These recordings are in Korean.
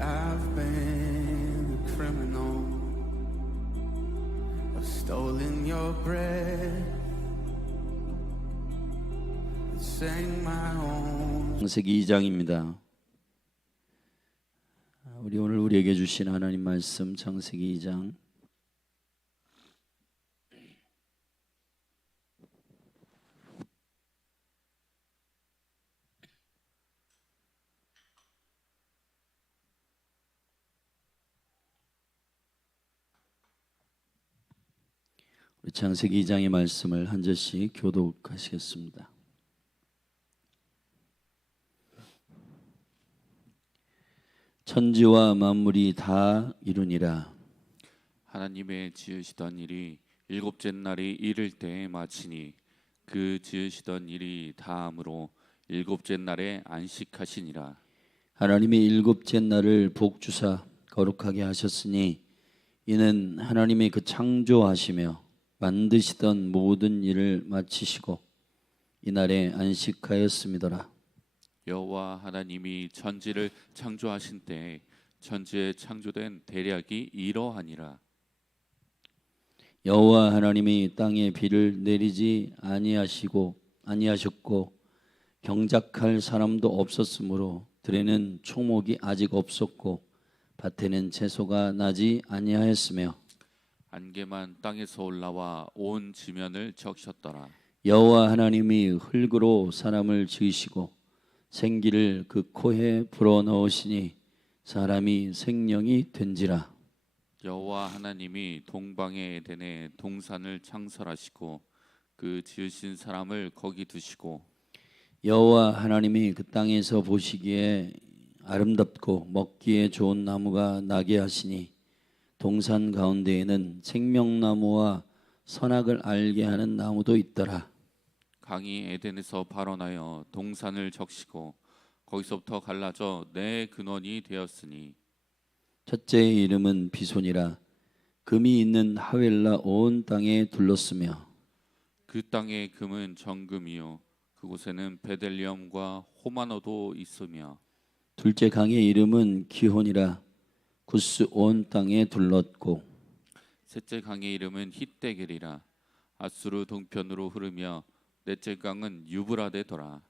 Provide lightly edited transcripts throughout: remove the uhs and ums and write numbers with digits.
I've been a criminal. I've stolen your bread. Sang my own. 창세기 2장입니다. 우리 오늘 우리에게 주신 하나님 말씀 창세기 2장 우리 창세기 2장의 말씀을 한 절씩 교독하시겠습니다. 천지와 만물이 다 이루니라. 하나님의 지으시던 일이 일곱째 날이 이를 때에 마치니 그 지으시던 일이 다함으로 일곱째 날에 안식하시니라. 하나님이 일곱째 날을 복주사 거룩하게 하셨으니 이는 하나님의 그 창조하시며 만드시던 모든 일을 마치시고 이날에 안식하였음이더라. 여호와 하나님이 천지를 창조하신 때에 천지에 창조된 대략이 이러하니라. 여호와 하나님이 땅에 비를 내리지 아니하셨고 경작할 사람도 없었으므로 들에는 초목이 아직 없었고 밭에는 채소가 나지 아니하였으며 안개만 땅에서 올라와 온 지면을 적셨더라. 여호와 하나님이 흙으로 사람을 지으시고 생기를 그 코에 불어넣으시니 사람이 생명이 된지라. 여호와 하나님이 동방의 에덴에 동산을 창설하시고 그 지으신 사람을 거기 두시고 여호와 하나님이 그 땅에서 보시기에 아름답고 먹기에 좋은 나무가 나게 하시니 동산 가운데에는 생명나무와 선악을 알게 하는 나무도 있더라. 강이 에덴에서 발원하여 동산을 적시고 거기서부터 갈라져 내 근원이 되었으니 첫째의 이름은 비손이라. 금이 있는 하웰라 온 땅에 둘렀으며 그 땅의 금은 정금이요 그곳에는 베델리엄과 호마노도 있으며 둘째 강의 이름은 기혼이라. 구스 온 땅에 둘렀고 셋째 강의 이름은 히데겔이라. 아수르 동편으로 흐르며 넷째 강은 유브라데더라.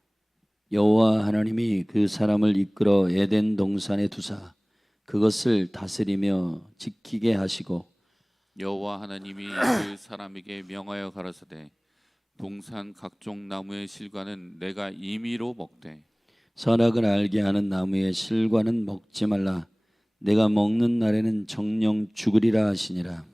여호와 하나님이 그 사람을 이끌어 에덴 동산에 두사 그것을 다스리며 지키게 하시고 여호와 하나님이 그 사람에게 명하여 가라사대 동산 각종 나무의 실과는 내가 임의로 먹되 선악을 알게 하는 나무의 실과는 먹지 말라. 내가 먹는 날에는 정령 죽으리라 하시니라.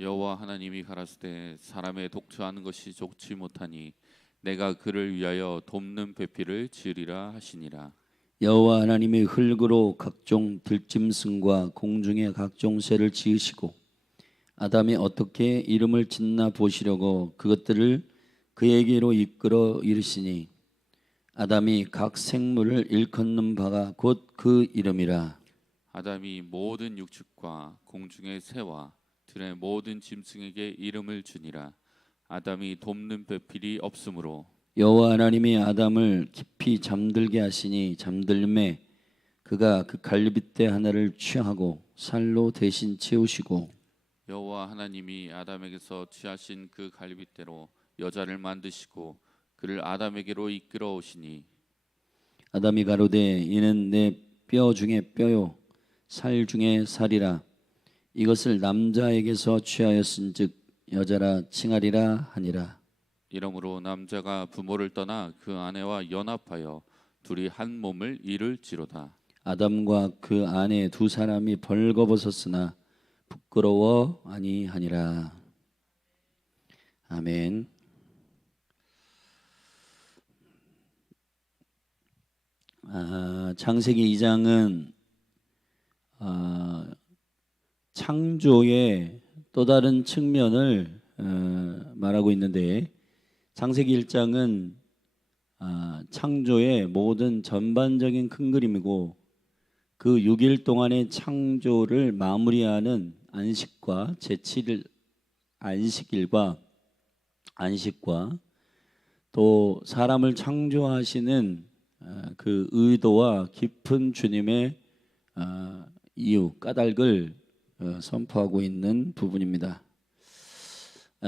여호와 하나님이 가라사대 사람의 독처하는 것이 좋지 못하니 내가 그를 위하여 돕는 배필을 지으리라 하시니라. 여호와 하나님이 흙으로 각종 들짐승과 공중의 각종 새를 지으시고 아담이 어떻게 이름을 짓나 보시려고 그것들을 그에게로 이끌어 이르시니 아담이 각 생물을 일컫는 바가 곧 그 이름이라. 아담이 모든 육축과 공중의 새와 들의 모든 짐승에게 이름을 주니라. 아담이 돕는 배필이 없으므로 여호와 하나님이 아담을 깊이 잠들게 하시니 잠들매 그가 그 갈빗대 하나를 취하고 살로 대신 채우시고 여호와 하나님이 아담에게서 취하신 그 갈빗대로 여자를 만드시고 그를 아담에게로 이끌어 오시니 아담이 가로되 이는 내 뼈 중에 뼈요 살 중에 살이라. 이것을 남자에게서 취하였은즉 여자라 칭하리라 하니라. 이러므로 남자가 부모를 떠나 그 아내와 연합하여 둘이 한 몸을 이룰지로다. 아담과 그 아내 두 사람이 벌거벗었으나 부끄러워 아니하니라. 아멘. 창세기 2장은 창조의 또 다른 측면을 말하고 있는데 창세기 1장은 창조의 모든 전반적인 큰 그림이고 그 6일 동안의 창조를 마무리하는 안식과 제7일 안식일과 또 사람을 창조하시는 그 의도와 깊은 주님의 이유, 까닭을 선포하고 있는 부분입니다.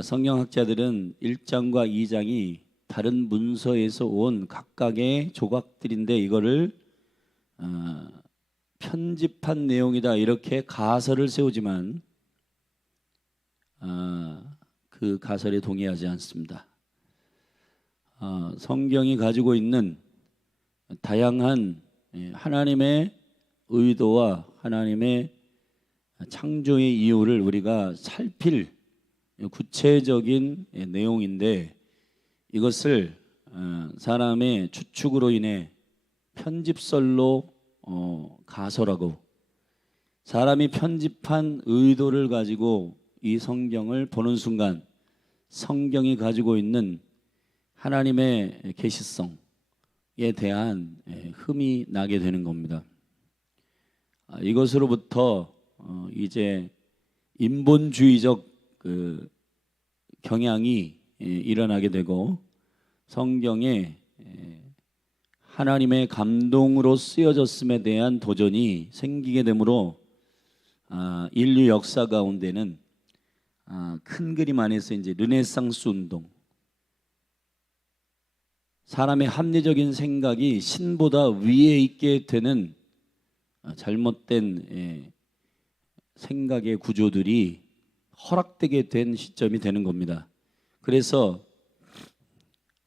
성경학자들은 1장과 2장이 다른 문서에서 온 각각의 조각들인데 이거를 편집한 내용이다 이렇게 가설을 세우지만 그 가설에 동의하지 않습니다. 성경이 가지고 있는 다양한 하나님의 의도와 하나님의 창조의 이유를 우리가 살필 구체적인 내용인데 이것을 사람의 추측으로 인해 편집설로 가설하고 사람이 편집한 의도를 가지고 이 성경을 보는 순간 성경이 가지고 있는 하나님의 계시성에 대한 흠이 나게 되는 겁니다. 이것으로부터 이제 인본주의적 그 경향이 일어나게 되고 성경에 하나님의 감동으로 쓰여졌음에 대한 도전이 생기게 되므로 인류 역사 가운데는 큰 그림 안에서 이제 르네상스 운동, 사람의 합리적인 생각이 신보다 위에 있게 되는 잘못된 생각의 구조들이 허락되게 된 시점이 되는 겁니다. 그래서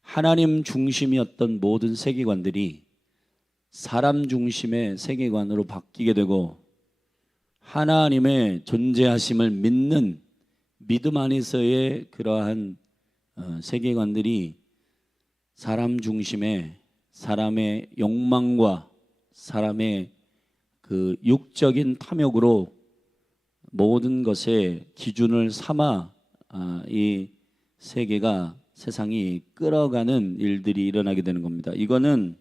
하나님 중심이었던 모든 세계관들이 사람 중심의 세계관으로 바뀌게 되고 하나님의 존재하심을 믿는 믿음 안에서의 그러한 세계관들이 사람 중심의 사람의 욕망과 사람의 그 육적인 탐욕으로 모든 것의 기준을 삼아 이 세계가 세상이 끌어가는 일들이 일어나게 되는 겁니다. 이거는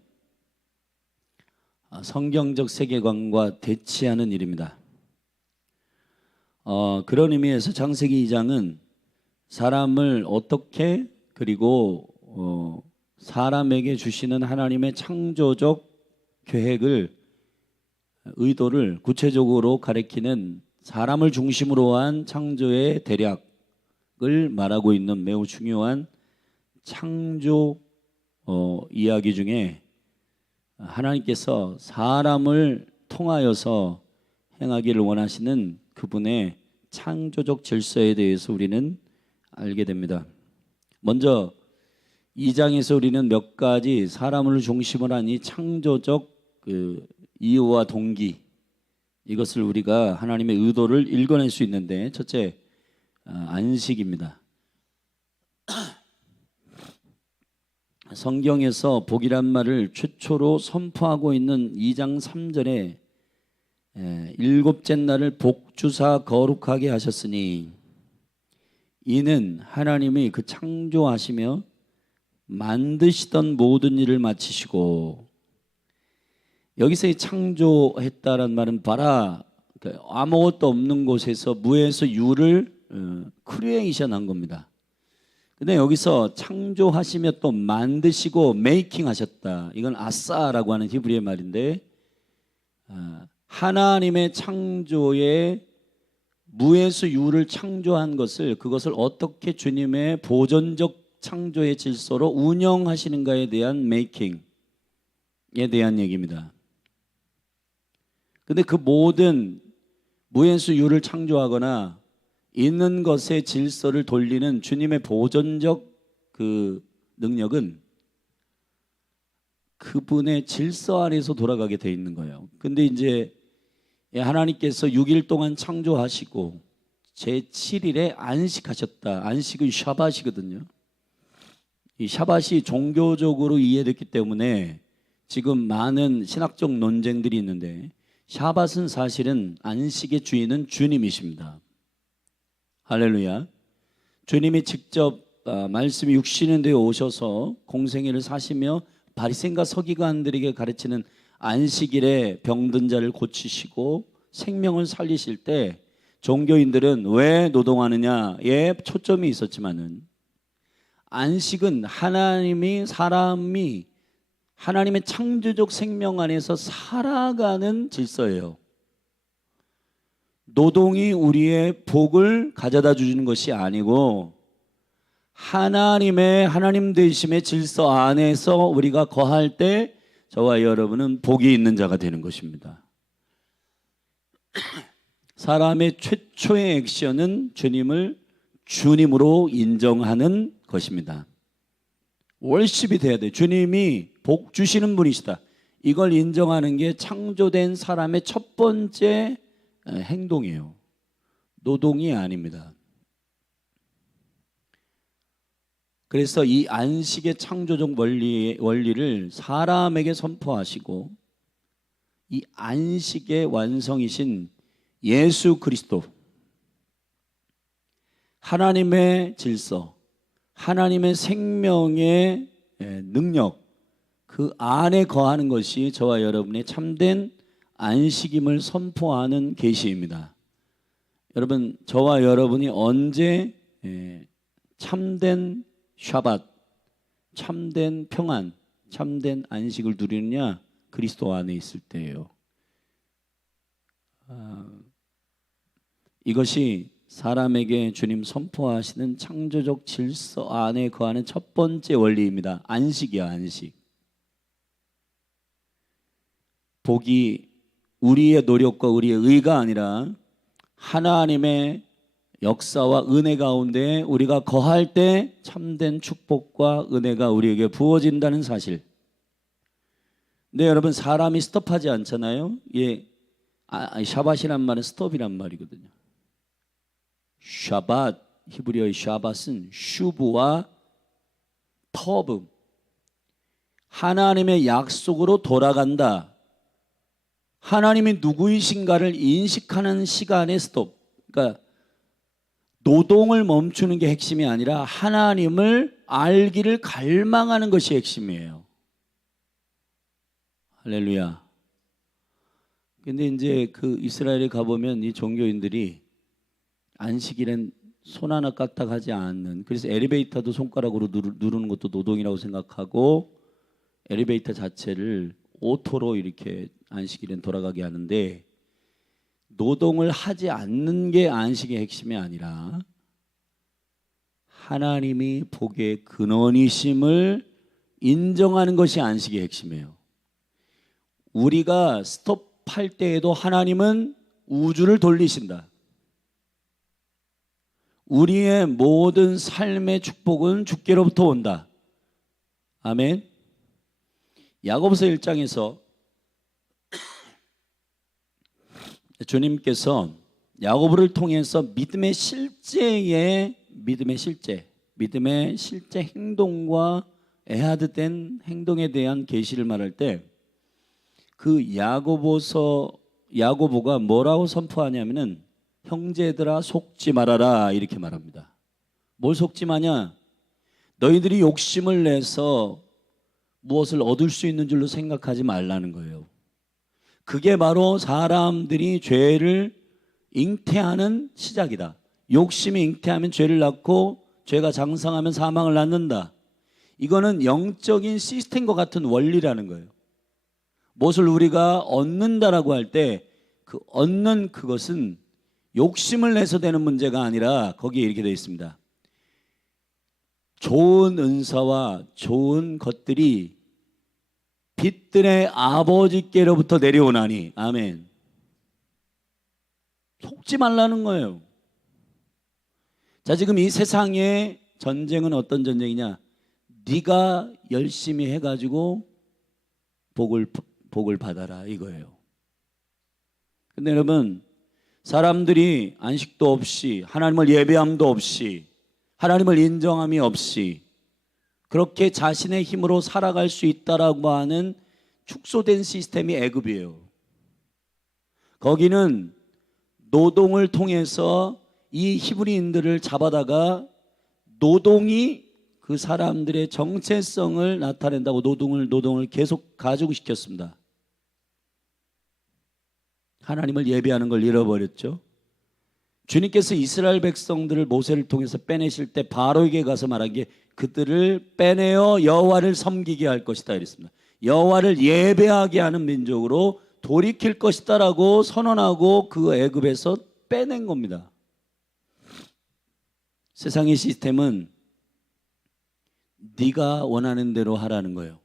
성경적 세계관과 대치하는 일입니다. 그런 의미에서 창세기 2장은 사람을 어떻게 그리고 사람에게 주시는 하나님의 창조적 계획을 의도를 구체적으로 가리키는 사람을 중심으로 한 창조의 대략을 말하고 있는 매우 중요한 창조 이야기 중에 하나님께서 사람을 통하여서 행하기를 원하시는 그분의 창조적 질서에 대해서 우리는 알게 됩니다. 먼저 2장에서 우리는 몇 가지 사람을 중심으로 한 이 창조적 그 이유와 동기, 이것을 우리가 하나님의 의도를 읽어낼 수 있는데 첫째, 안식입니다. 성경에서 복이란 말을 최초로 선포하고 있는 2장 3절에 일곱째 날을 복주사 거룩하게 하셨으니 이는 하나님이 그 창조하시며 만드시던 모든 일을 마치시고, 여기서 이 창조했다란 말은 바라 아무것도 없는 곳에서 무에서 유를 크리에이션 한 겁니다. 근데 여기서 창조하시며 또 만드시고 메이킹 하셨다. 이건 아싸라고 하는 히브리어 말인데 하나님의 창조에 무에서 유를 창조한 것을 그것을 어떻게 주님의 보존적 창조의 질서로 운영하시는가에 대한 메이킹에 대한 얘기입니다. 근데 그 모든 무에서 유를 창조하거나 있는 것의 질서를 돌리는 주님의 보존적 그 능력은 그분의 질서 안에서 돌아가게 돼 있는 거예요. 근데 이제 하나님께서 6일 동안 창조하시고 제7일에 안식하셨다. 안식은 샤밧이거든요. 이 샤밧이 종교적으로 이해됐기 때문에 지금 많은 신학적 논쟁들이 있는데 샤밧은 사실은 안식의 주인은 주님이십니다. 할렐루야. 주님이 직접 말씀이 육신인 데에 오셔서 공생애를 사시며 바리새인과 서기관들에게 가르치는 안식일에 병든 자를 고치시고 생명을 살리실 때 종교인들은 왜 노동하느냐에 초점이 있었지만은 안식은 사람이 하나님의 창조적 생명 안에서 살아가는 질서예요. 노동이 우리의 복을 가져다 주는 것이 아니고 하나님 되심의 질서 안에서 우리가 거할 때 저와 여러분은 복이 있는 자가 되는 것입니다. 사람의 최초의 액션은 주님을 주님으로 인정하는 것입니다. 월십이 돼야 돼. 주님이 복 주시는 분이시다. 이걸 인정하는 게 창조된 사람의 첫 번째 행동이에요. 노동이 아닙니다. 그래서 이 안식의 창조적 원리를 사람에게 선포하시고 이 안식의 완성이신 예수 그리스도, 하나님의 질서, 하나님의 생명의 능력, 그 안에 거하는 것이 저와 여러분의 참된 안식임을 선포하는 계시입니다. 여러분, 저와 여러분이 언제 참된 샤밧, 참된 평안, 참된 안식을 누리느냐? 그리스도 안에 있을 때예요. 이것이 사람에게 주님 선포하시는 창조적 질서 안에 거하는 첫 번째 원리입니다. 안식이야, 안식. 복이 우리의 노력과 우리의 의가 아니라 하나님의 역사와 은혜 가운데 우리가 거할 때 참된 축복과 은혜가 우리에게 부어진다는 사실. 근데 여러분, 사람이 스톱하지 않잖아요. 샤밧이란 말은 스톱이란 말이거든요. 샤밧, 히브리어의 샤밧은 슈브와 터브, 하나님의 약속으로 돌아간다. 하나님이 누구이신가를 인식하는 시간의 스톱. 그러니까 노동을 멈추는 게 핵심이 아니라 하나님을 알기를 갈망하는 것이 핵심이에요. 할렐루야. 근데 이제 그 이스라엘에 가보면 이 종교인들이 안식일엔 손 하나 까딱하지 않는, 그래서 엘리베이터도 손가락으로 누르는 것도 노동이라고 생각하고 엘리베이터 자체를 오토로 이렇게 안식일엔 돌아가게 하는데, 노동을 하지 않는 게 안식의 핵심이 아니라 하나님이 복의 근원이심을 인정하는 것이 안식의 핵심이에요. 우리가 스톱할 때에도 하나님은 우주를 돌리신다. 우리의 모든 삶의 축복은 주께로부터 온다. 아멘. 야고보서 1장에서 주님께서 야고보를 통해서 믿음의 실제 행동과 애하드된 행동에 대한 계시를 말할 때, 그 야고보가 뭐라고 선포하냐면은 형제들아 속지 말아라 이렇게 말합니다. 뭘 속지 마냐? 너희들이 욕심을 내서 무엇을 얻을 수 있는 줄로 생각하지 말라는 거예요. 그게 바로 사람들이 죄를 잉태하는 시작이다. 욕심이 잉태하면 죄를 낳고 죄가 장성하면 사망을 낳는다. 이거는 영적인 시스템과 같은 원리라는 거예요. 무엇을 우리가 얻는다라고 할 때 그 얻는 그것은 욕심을 내서 되는 문제가 아니라 거기에 이렇게 되어 있습니다. 좋은 은사와 좋은 것들이 빛들의 아버지께로부터 내려오나니. 아멘. 속지 말라는 거예요. 자, 지금 이 세상의 전쟁은 어떤 전쟁이냐? 네가 열심히 해가지고 복을 받아라 이거예요. 근데 여러분, 사람들이 안식도 없이, 하나님을 예배함도 없이, 하나님을 인정함이 없이 그렇게 자신의 힘으로 살아갈 수 있다라고 하는 축소된 시스템이 애굽이에요. 거기는 노동을 통해서 이 히브리인들을 잡아다가 노동이 그 사람들의 정체성을 나타낸다고 노동을 계속 가지고 시켰습니다. 하나님을 예배하는 걸 잃어버렸죠. 주님께서 이스라엘 백성들을 모세를 통해서 빼내실 때 바로에게 가서 말한 게 그들을 빼내어 여호와를 섬기게 할 것이다 이랬습니다. 여호와를 예배하게 하는 민족으로 돌이킬 것이다라고 선언하고 그 애굽에서 빼낸 겁니다. 세상의 시스템은 네가 원하는 대로 하라는 거예요.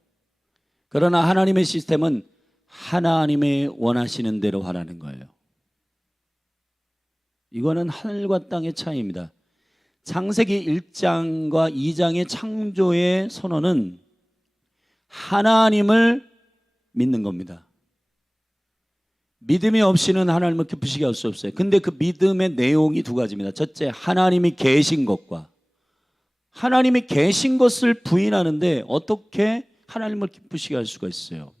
그러나 하나님의 시스템은 하나님의 원하시는 대로 하라는 거예요. 이거는 하늘과 땅의 차이입니다. 창세기 1장과 2장의 창조의 선언은 하나님을 믿는 겁니다. 믿음이 없이는 하나님을 기쁘시게 할 수 없어요. 근데 그 믿음의 내용이 두 가지입니다. 첫째, 하나님이 계신 것과 하나님이 계신 것을 부인하는데 어떻게 하나님을 기쁘시게 할 수가 있어요?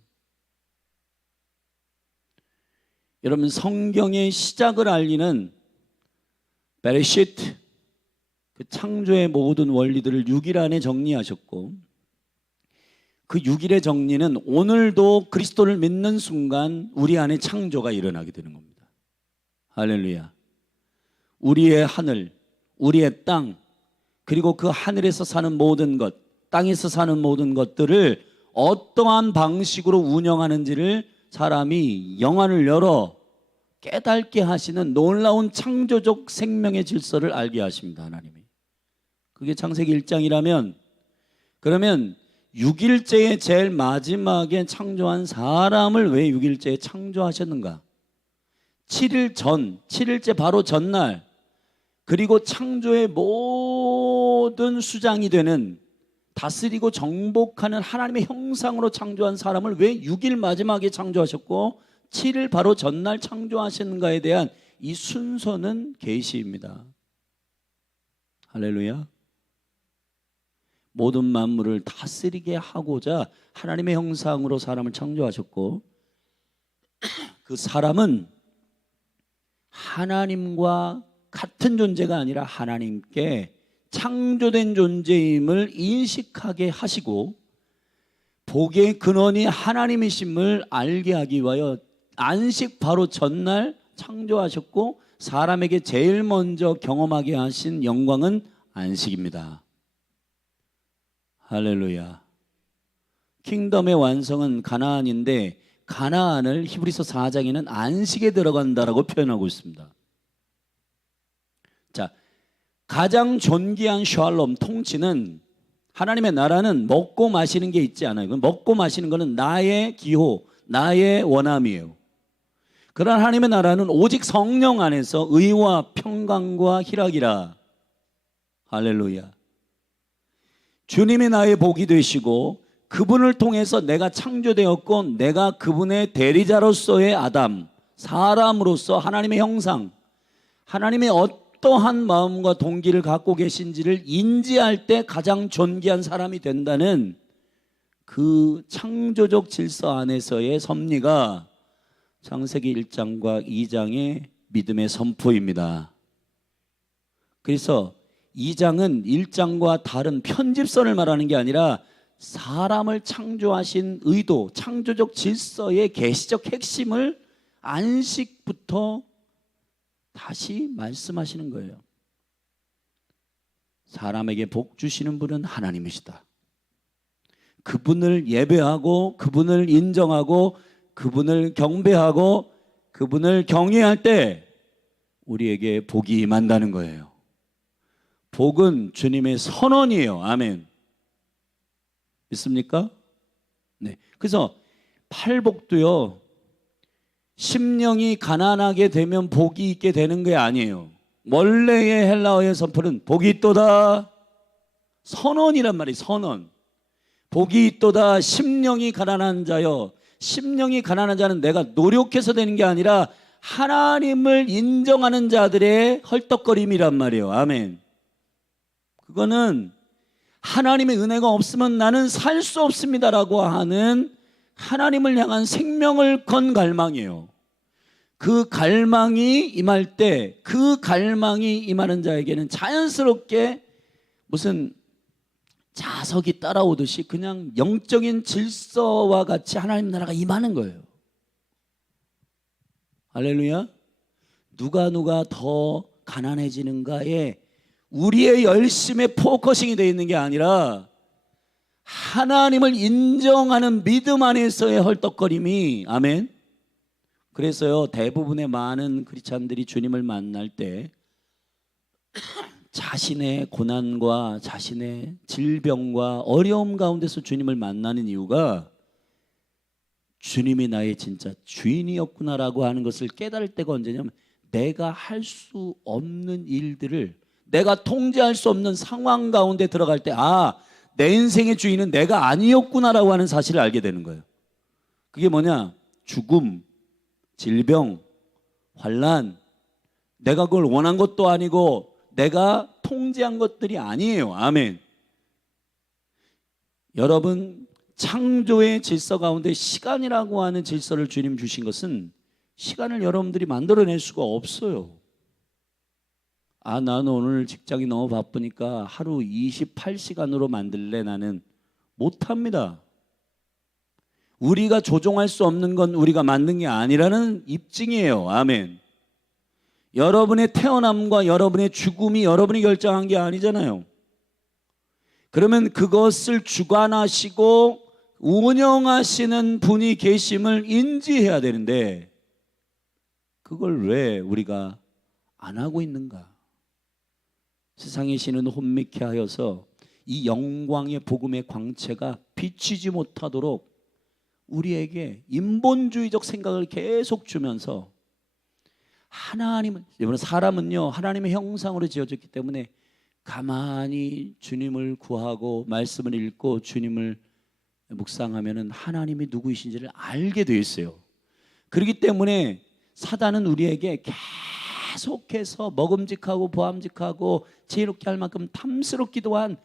여러분, 성경의 시작을 알리는 베레시트, 그 창조의 모든 원리들을 6일 안에 정리하셨고, 그 6일의 정리는 오늘도 그리스도를 믿는 순간 우리 안에 창조가 일어나게 되는 겁니다. 할렐루야. 우리의 하늘, 우리의 땅, 그리고 그 하늘에서 사는 모든 것, 땅에서 사는 모든 것들을 어떠한 방식으로 운영하는지를 사람이 영안을 열어 깨닫게 하시는 놀라운 창조적 생명의 질서를 알게 하십니다. 하나님이. 그게 창세기 1장이라면, 그러면 6일째에 제일 마지막에 창조한 사람을 왜 6일째에 창조하셨는가? 7일 전, 7일째 바로 전날, 그리고 창조의 모든 수장이 되는, 다스리고 정복하는 하나님의 형상으로 창조한 사람을 왜 6일 마지막에 창조하셨고 7일 바로 전날 창조하셨는가에 대한 이 순서는 계시입니다. 할렐루야. 모든 만물을 다스리게 하고자 하나님의 형상으로 사람을 창조하셨고, 그 사람은 하나님과 같은 존재가 아니라 하나님께 창조된 존재임을 인식하게 하시고, 복의 근원이 하나님이심을 알게 하기 위하여 안식 바로 전날 창조하셨고, 사람에게 제일 먼저 경험하게 하신 영광은 안식입니다. 할렐루야. 킹덤의 완성은 가나안인데, 가나안을 히브리서 4장에는 안식에 들어간다라고 표현하고 있습니다. 자, 가장 존귀한 샬롬, 통치는, 하나님의 나라는 먹고 마시는 게 있지 않아요. 먹고 마시는 것은 나의 기호, 나의 원함이에요. 그러나 하나님의 나라는 오직 성령 안에서 의와 평강과 희락이라. 할렐루야. 주님이 나의 복이 되시고 그분을 통해서 내가 창조되었고, 내가 그분의 대리자로서의 아담, 사람으로서 하나님의 형상, 하나님의 어떠한 마음과 동기를 갖고 계신지를 인지할 때 가장 존귀한 사람이 된다는 그 창조적 질서 안에서의 섭리가 창세기 1장과 2장의 믿음의 선포입니다. 그래서 2장은 1장과 다른 편집선을 말하는 게 아니라 사람을 창조하신 의도, 창조적 질서의 계시적 핵심을 안식부터 다시 말씀하시는 거예요. 사람에게 복 주시는 분은 하나님이시다. 그분을 예배하고 그분을 인정하고 그분을 경배하고 그분을 경외할 때 우리에게 복이 임한다는 거예요. 복은 주님의 선언이에요. 아멘. 믿습니까? 네. 그래서 팔복도요, 심령이 가난하게 되면 복이 있게 되는 게 아니에요. 원래의 헬라어의 선포는 복이 있도다, 선언이란 말이에요. 선언. 복이 있도다, 심령이 가난한 자여. 심령이 가난한 자는 내가 노력해서 되는 게 아니라 하나님을 인정하는 자들의 헐떡거림이란 말이에요. 아멘. 그거는 하나님의 은혜가 없으면 나는 살 수 없습니다라고 하는 하나님을 향한 생명을 건 갈망이에요. 그 갈망이 임할 때, 그 갈망이 임하는 자에게는 자연스럽게 무슨 자석이 따라오듯이 그냥 영적인 질서와 같이 하나님 나라가 임하는 거예요. 할렐루야. 누가 더 가난해지는가에 우리의 열심에 포커싱이 되어 있는 게 아니라 하나님을 인정하는 믿음 안에서의 헐떡거림이, 아멘, 그래서요, 대부분의 많은 크리스찬들이 주님을 만날 때 자신의 고난과 자신의 질병과 어려움 가운데서 주님을 만나는 이유가 주님이 나의 진짜 주인이었구나라고 하는 것을 깨달을 때가 언제냐면, 내가 할 수 없는 일들을, 내가 통제할 수 없는 상황 가운데 들어갈 때, 아, 내 인생의 주인은 내가 아니었구나라고 하는 사실을 알게 되는 거예요. 그게 뭐냐? 죽음, 질병, 환난, 내가 그걸 원한 것도 아니고 내가 통제한 것들이 아니에요. 아멘. 여러분, 창조의 질서 가운데 시간이라고 하는 질서를 주님 주신 것은 시간을 여러분들이 만들어낼 수가 없어요. 아, 나는 오늘 직장이 너무 바쁘니까 하루 28시간으로 만들래. 나는 못합니다. 우리가 조종할 수 없는 건 우리가 만든 게 아니라는 입증이에요. 아멘. 여러분의 태어남과 여러분의 죽음이 여러분이 결정한 게 아니잖아요. 그러면 그것을 주관하시고 운영하시는 분이 계심을 인지해야 되는데, 그걸 왜 우리가 안 하고 있는가? 세상의 신은 혼미케 하여서 이 영광의 복음의 광채가 비치지 못하도록 우리에게 인본주의적 생각을 계속 주면서, 하나님은, 여러분, 사람은요 하나님의 형상으로 지어졌기 때문에 가만히 주님을 구하고 말씀을 읽고 주님을 묵상하면은 하나님이 누구이신지를 알게 되어 있어요. 그렇기 때문에 사단은 우리에게 계속해서 먹음직하고 보암직하고 지혜롭게 할 만큼 탐스럽기도 한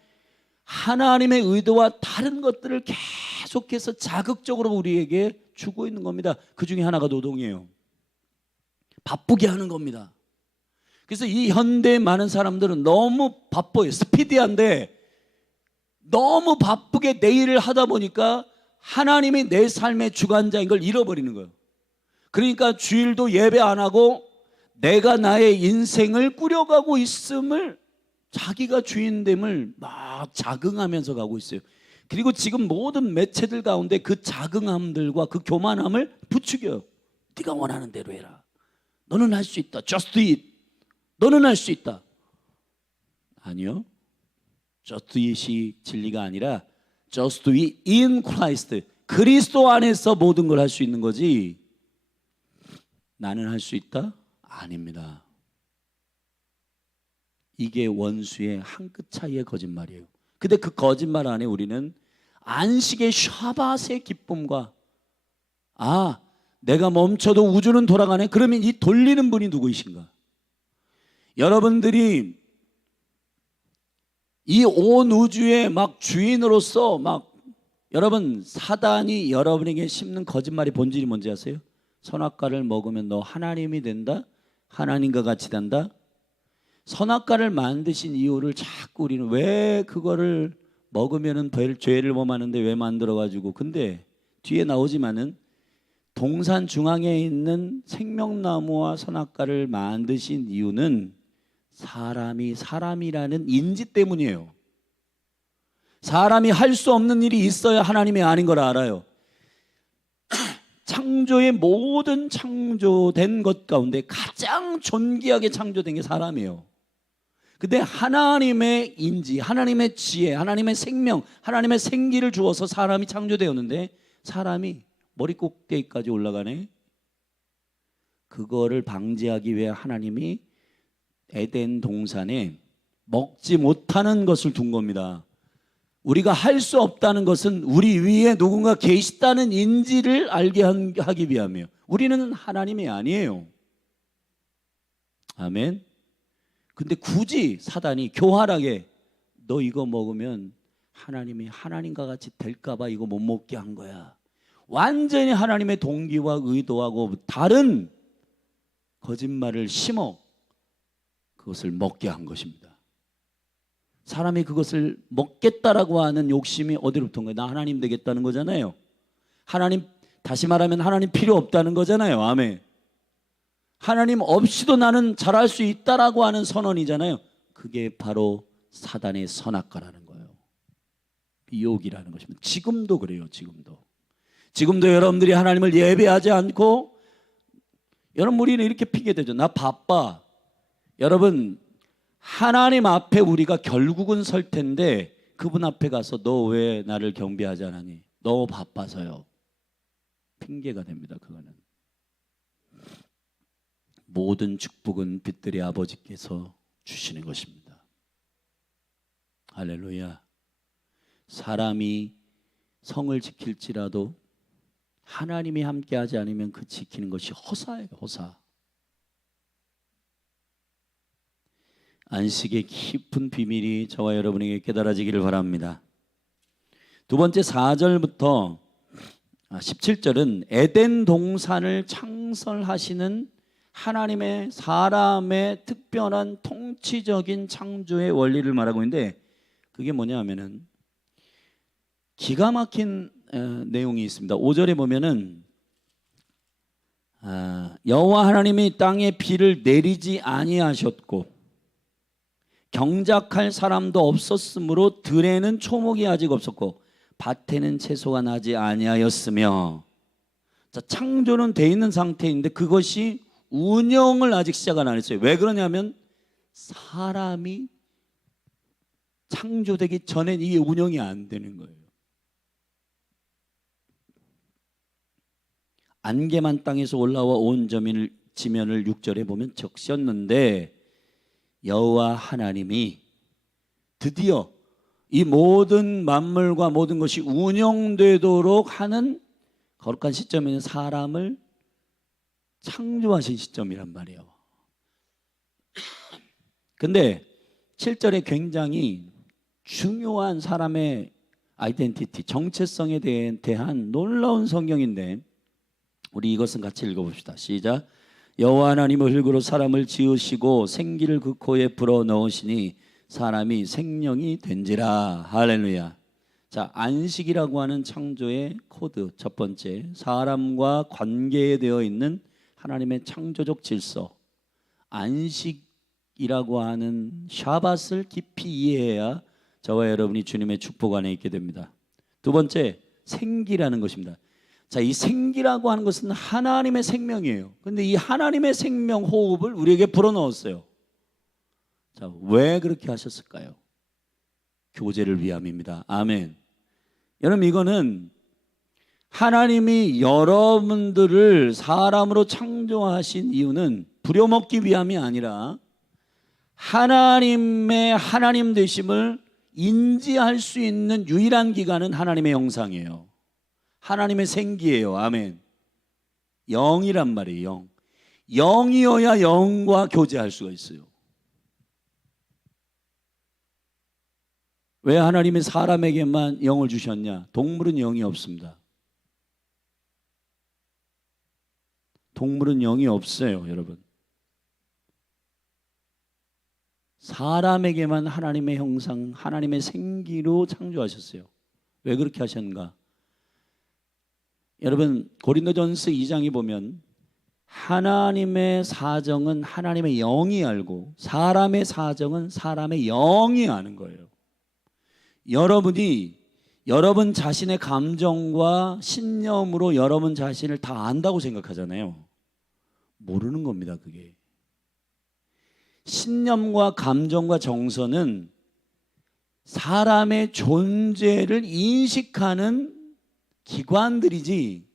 하나님의 의도와 다른 것들을 계속해서 자극적으로 우리에게 주고 있는 겁니다. 그 중에 하나가 노동이에요. 바쁘게 하는 겁니다. 그래서 이 현대의 많은 사람들은 너무 바빠요. 스피디한데 너무 바쁘게 내 일을 하다 보니까 하나님이 내 삶의 주관자인 걸 잃어버리는 거예요. 그러니까 주일도 예배 안 하고 내가 나의 인생을 꾸려가고 있음을, 자기가 주인됨을 막 자긍하면서 가고 있어요. 그리고 지금 모든 매체들 가운데 그 자긍함들과 그 교만함을 부추겨요. 네가 원하는 대로 해라. 너는 할 수 있다. Just do it. 너는 할 수 있다. 아니요. Just do it이 진리가 아니라 Just do it in Christ. 그리스도 안에서 모든 걸 할 수 있는 거지, 나는 할 수 있다? 아닙니다. 이게 원수의 한 끗 차이의 거짓말이에요. 근데 그 거짓말 안에 우리는 안식의 샤밧의 기쁨과, 아, 내가 멈춰도 우주는 돌아가네. 그러면 이 돌리는 분이 누구이신가? 여러분들이 이 온 우주의 막 주인으로서 막, 여러분, 사단이 여러분에게 심는 거짓말의 본질이 뭔지 아세요? 선악과를 먹으면 너 하나님이 된다? 하나님과 같이 된다? 선악과를 만드신 이유를 자꾸 우리는, 왜 그거를 먹으면은 죄를 범하는데 왜 만들어가지고, 근데 뒤에 나오지만은 동산 중앙에 있는 생명나무와 선악과를 만드신 이유는 사람이 사람이라는 인지 때문이에요. 사람이 할 수 없는 일이 있어야 하나님이 아닌 걸 알아요. 창조의 모든 창조된 것 가운데 가장 존귀하게 창조된 게 사람이에요. 근데 하나님의 인지, 하나님의 지혜, 하나님의 생명, 하나님의 생기를 주어서 사람이 창조되었는데 사람이 머리 꼭대기까지 올라가네. 그거를 방지하기 위해 하나님이 에덴 동산에 먹지 못하는 것을 둔 겁니다. 우리가 할 수 없다는 것은 우리 위에 누군가 계시다는 인지를 알게 하기 위함이에요. 우리는 하나님이 아니에요. 아멘. 근데 굳이 사단이 교활하게, 너 이거 먹으면 하나님이 하나님과 같이 될까 봐 이거 못 먹게 한 거야. 완전히 하나님의 동기와 의도하고 다른 거짓말을 심어 그것을 먹게 한 것입니다. 사람이 그것을 먹겠다라고 하는 욕심이 어디로부터 온 거예요? 나 하나님 되겠다는 거잖아요. 하나님, 다시 말하면 하나님 필요 없다는 거잖아요. 아멘. 하나님 없이도 나는 잘할 수 있다라고 하는 선언이잖아요. 그게 바로 사단의 선악과라는 거예요. 미혹이라는 것입니다. 지금도 그래요. 지금도 여러분들이 하나님을 예배하지 않고 여러분 우리는 이렇게 핑계 대죠. 나 바빠. 여러분 하나님 앞에 우리가 결국은 설 텐데 그분 앞에 가서 너 왜 나를 경배하지 않았니? 너무 바빠서요. 핑계가 됩니다. 그거는. 모든 축복은 빛들의 아버지께서 주시는 것입니다. 할렐루야. 사람이 성을 지킬지라도 하나님이 함께하지 않으면 그 지키는 것이 허사예요. 허사. 안식의 깊은 비밀이 저와 여러분에게 깨달아지기를 바랍니다. 두 번째 4절부터 17절은 에덴 동산을 창설하시는 하나님의 사람의 특별한 통치적인 창조의 원리를 말하고 있는데 그게 뭐냐 하면은 기가 막힌 내용이 있습니다. 5절에 보면은 여호와 하나님이 땅에 비를 내리지 아니하셨고 경작할 사람도 없었으므로 들에는 초목이 아직 없었고 밭에는 채소가 나지 아니하였으며. 자, 창조는 돼 있는 상태인데 그것이 운영을 아직 시작을 안 했어요. 왜 그러냐면 사람이 창조되기 전엔 이게 운영이 안 되는 거예요. 안개만 땅에서 올라와 온 지면을 6절에 보면 적셨는데 여호와 하나님이 드디어 이 모든 만물과 모든 것이 운영되도록 하는 거룩한 시점에는 사람을 창조하신 시점이란 말이에요. 근데 7절에 굉장히 중요한 사람의 아이덴티티, 정체성에 대한 놀라운 성경인데 우리 이것은 같이 읽어봅시다. 시작. 여호와 하나님은 흙으로 사람을 지으시고 생기를 그 코에 불어넣으시니 사람이 생명이 된지라. 할렐루야. 자, 안식이라고 하는 창조의 코드 첫 번째, 사람과 관계에 되어 있는 하나님의 창조적 질서. 안식이라고 하는 샤밧을 깊이 이해해야 저와 여러분이 주님의 축복 안에 있게 됩니다. 두 번째, 생기라는 것입니다. 자, 이 생기라고 하는 것은 하나님의 생명이에요. 그런데 이 하나님의 생명 호흡을 우리에게 불어넣었어요. 자, 왜 그렇게 하셨을까요? 교제를 위함입니다. 아멘. 여러분 이거는 하나님이 여러분들을 사람으로 창조하신 이유는 부려먹기 위함이 아니라 하나님의 하나님 되심을 인지할 수 있는 유일한 기관은 하나님의 형상이에요. 하나님의 생기예요. 아멘. 영이란 말이에요. 영. 영이어야 영과 교제할 수가 있어요. 왜 하나님이 사람에게만 영을 주셨냐? 동물은 영이 없습니다. 동물은 영이 없어요, 여러분. 사람에게만 하나님의 형상, 하나님의 생기로 창조하셨어요. 왜 그렇게 하셨는가? 여러분 고린도전서 2장에 보면 하나님의 사정은 하나님의 영이 알고 사람의 사정은 사람의 영이 아는 거예요. 여러분이 여러분 자신의 감정과 신념으로 여러분 자신을 다 안다고 생각하잖아요. 모르는 겁니다. 그게 신념과 감정과 정서는 사람의 존재를 인식하는 기관들이지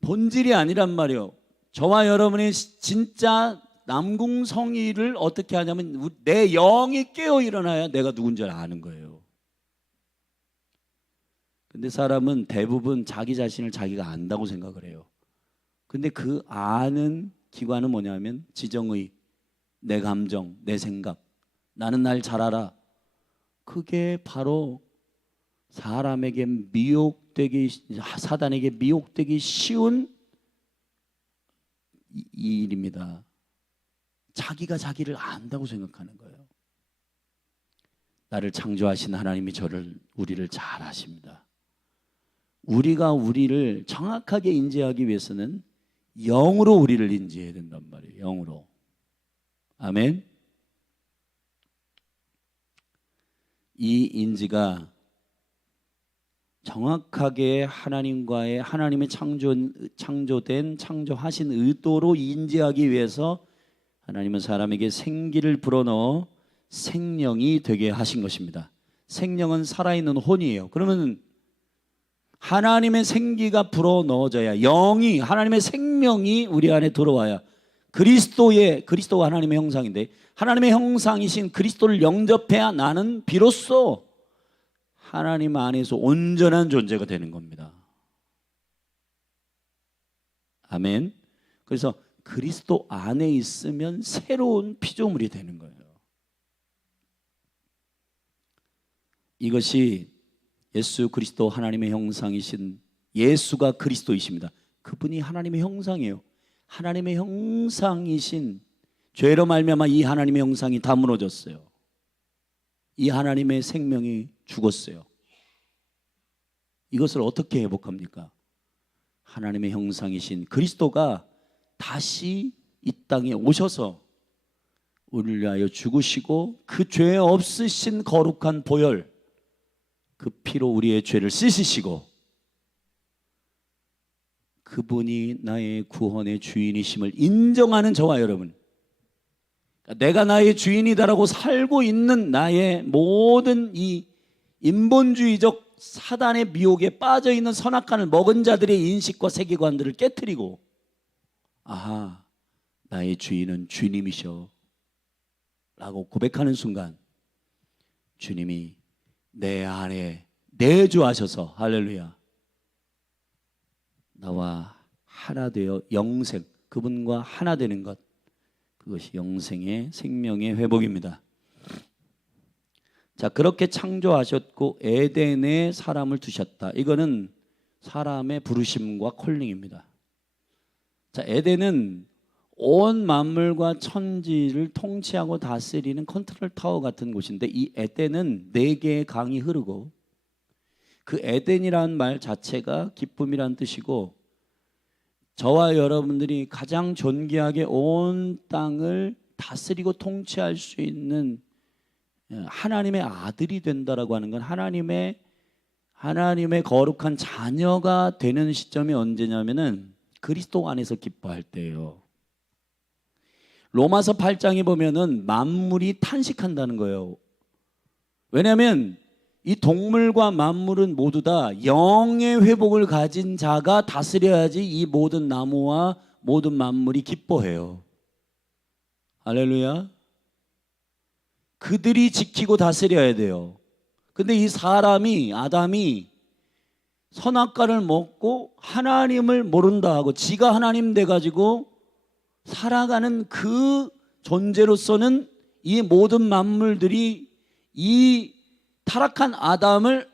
본질이 아니란 말이에요. 저와 여러분의 진짜 남궁성이를 어떻게 하냐면 내 영이 깨어 일어나야 내가 누군지 아는 거예요. 근데 사람은 대부분 자기 자신을 자기가 안다고 생각을 해요. 근데 그 아는 기관은 뭐냐면 지정의, 내 감정, 내 생각, 나는 날 잘 알아. 그게 바로 사람에게 사단에게 미혹되기 쉬운 이 일입니다. 자기가 자기를 안다고 생각하는 거예요. 나를 창조하신 하나님이 우리를 잘 아십니다. 우리가 우리를 정확하게 인지하기 위해서는 영으로 우리를 인지해야 된단 말이에요. 영으로. 아멘. 이 인지가 정확하게 하나님의 창조하신 의도로 인지하기 위해서 하나님은 사람에게 생기를 불어넣어 생명이 되게 하신 것입니다. 생명은 살아있는 혼이에요. 그러면 하나님의 생기가 불어넣어져야, 영이, 하나님의 생명이 우리 안에 들어와야, 그리스도가 하나님의 형상인데 하나님의 형상이신 그리스도를 영접해야 나는 비로소 하나님 안에서 온전한 존재가 되는 겁니다. 아멘. 그래서 그리스도 안에 있으면 새로운 피조물이 되는 거예요. 이것이 예수 그리스도 하나님의 형상이신 예수가 그리스도이십니다. 그분이 하나님의 형상이에요. 하나님의 형상이신, 죄로 말미암아 이 하나님의 형상이 다 무너졌어요. 이 하나님의 생명이 죽었어요. 이것을 어떻게 회복합니까? 하나님의 형상이신 그리스도가 다시 이 땅에 오셔서 우리를 위하여 죽으시고 그 죄 없으신 거룩한 보혈, 그 피로 우리의 죄를 씻으시고 그분이 나의 구원의 주인이심을 인정하는 저와 여러분, 내가 나의 주인이다라고 살고 있는 나의 모든 이 인본주의적 사단의 미혹에 빠져있는 선악간을 먹은 자들의 인식과 세계관들을 깨트리고, 아하, 나의 주인은 주님이셔 라고 고백하는 순간 주님이 내 안에 내주하셔서, 할렐루야, 나와 하나 되어 영생, 그분과 하나 되는 것, 그것이 영생의 생명의 회복입니다. 자, 그렇게 창조하셨고 에덴에 사람을 두셨다. 이거는 사람의 부르심과 콜링입니다. 자, 에덴은 온 만물과 천지를 통치하고 다스리는 컨트롤 타워 같은 곳인데, 이 에덴은 4개의 강이 흐르고, 그 에덴이라는 말 자체가 기쁨이란 뜻이고, 저와 여러분들이 가장 존귀하게 온 땅을 다스리고 통치할 수 있는 하나님의 아들이 된다라고 하는 건 하나님의 거룩한 자녀가 되는 시점이 언제냐면은 그리스도 안에서 기뻐할 때예요. 로마서 8장에 보면은 만물이 탄식한다는 거예요. 왜냐하면 이 동물과 만물은 모두 다 영의 회복을 가진 자가 다스려야지 이 모든 나무와 모든 만물이 기뻐해요. 할렐루야. 그들이 지키고 다스려야 돼요. 근데 이 아담이 선악과를 먹고 하나님을 모른다 하고 지가 하나님 돼가지고 살아가는 그 존재로서는 이 모든 만물들이 이 타락한 아담을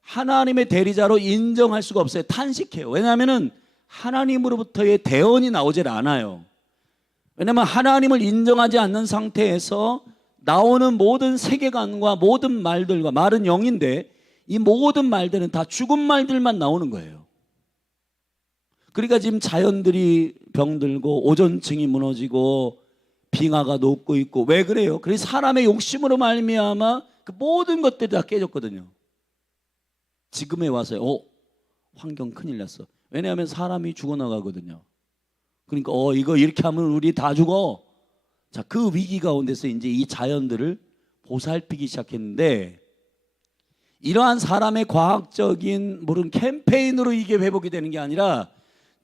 하나님의 대리자로 인정할 수가 없어요. 탄식해요. 왜냐하면 하나님으로부터의 대언이 나오질 않아요. 왜냐하면 하나님을 인정하지 않는 상태에서 나오는 모든 세계관과 모든 말들과, 말은 영인데 이 모든 말들은 다 죽은 말들만 나오는 거예요. 그러니까 지금 자연들이 병들고 오존층이 무너지고 빙하가 녹고 있고, 왜 그래요? 그래서 사람의 욕심으로 말미암아 그 모든 것들이 다 깨졌거든요. 지금에 와서요, 환경 큰일 났어. 왜냐하면 사람이 죽어나가거든요. 그러니까 이거 이렇게 하면 우리 다 죽어. 자, 그 위기 가운데서 이제 이 자연들을 보살피기 시작했는데, 이러한 사람의 과학적인 모든 캠페인으로 이게 회복이 되는 게 아니라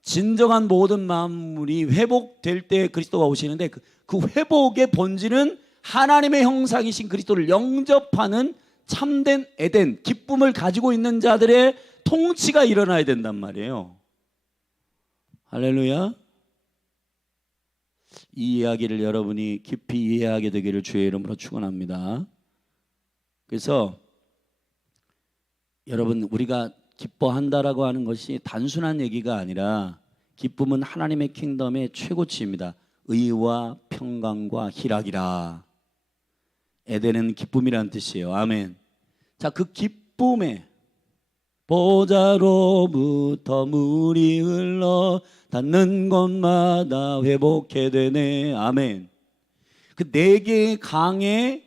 진정한 모든 만물이 회복될 때 그리스도가 오시는데, 그 회복의 본질은 하나님의 형상이신 그리스도를 영접하는 참된 에덴, 기쁨을 가지고 있는 자들의 통치가 일어나야 된단 말이에요. 할렐루야. 이 이야기를 여러분이 깊이 이해하게 되기를 주의 이름으로 축원합니다. 그래서 여러분, 우리가 기뻐한다라고 하는 것이 단순한 얘기가 아니라, 기쁨은 하나님의 킹덤의 최고치입니다. 의와 평강과 희락이라. 에덴은 기쁨이라는 뜻이에요. 아멘. 자, 그 기쁨에 보좌로부터 물이 흘러 닿는 곳마다 회복해 되네. 아멘. 그 4개의 강에,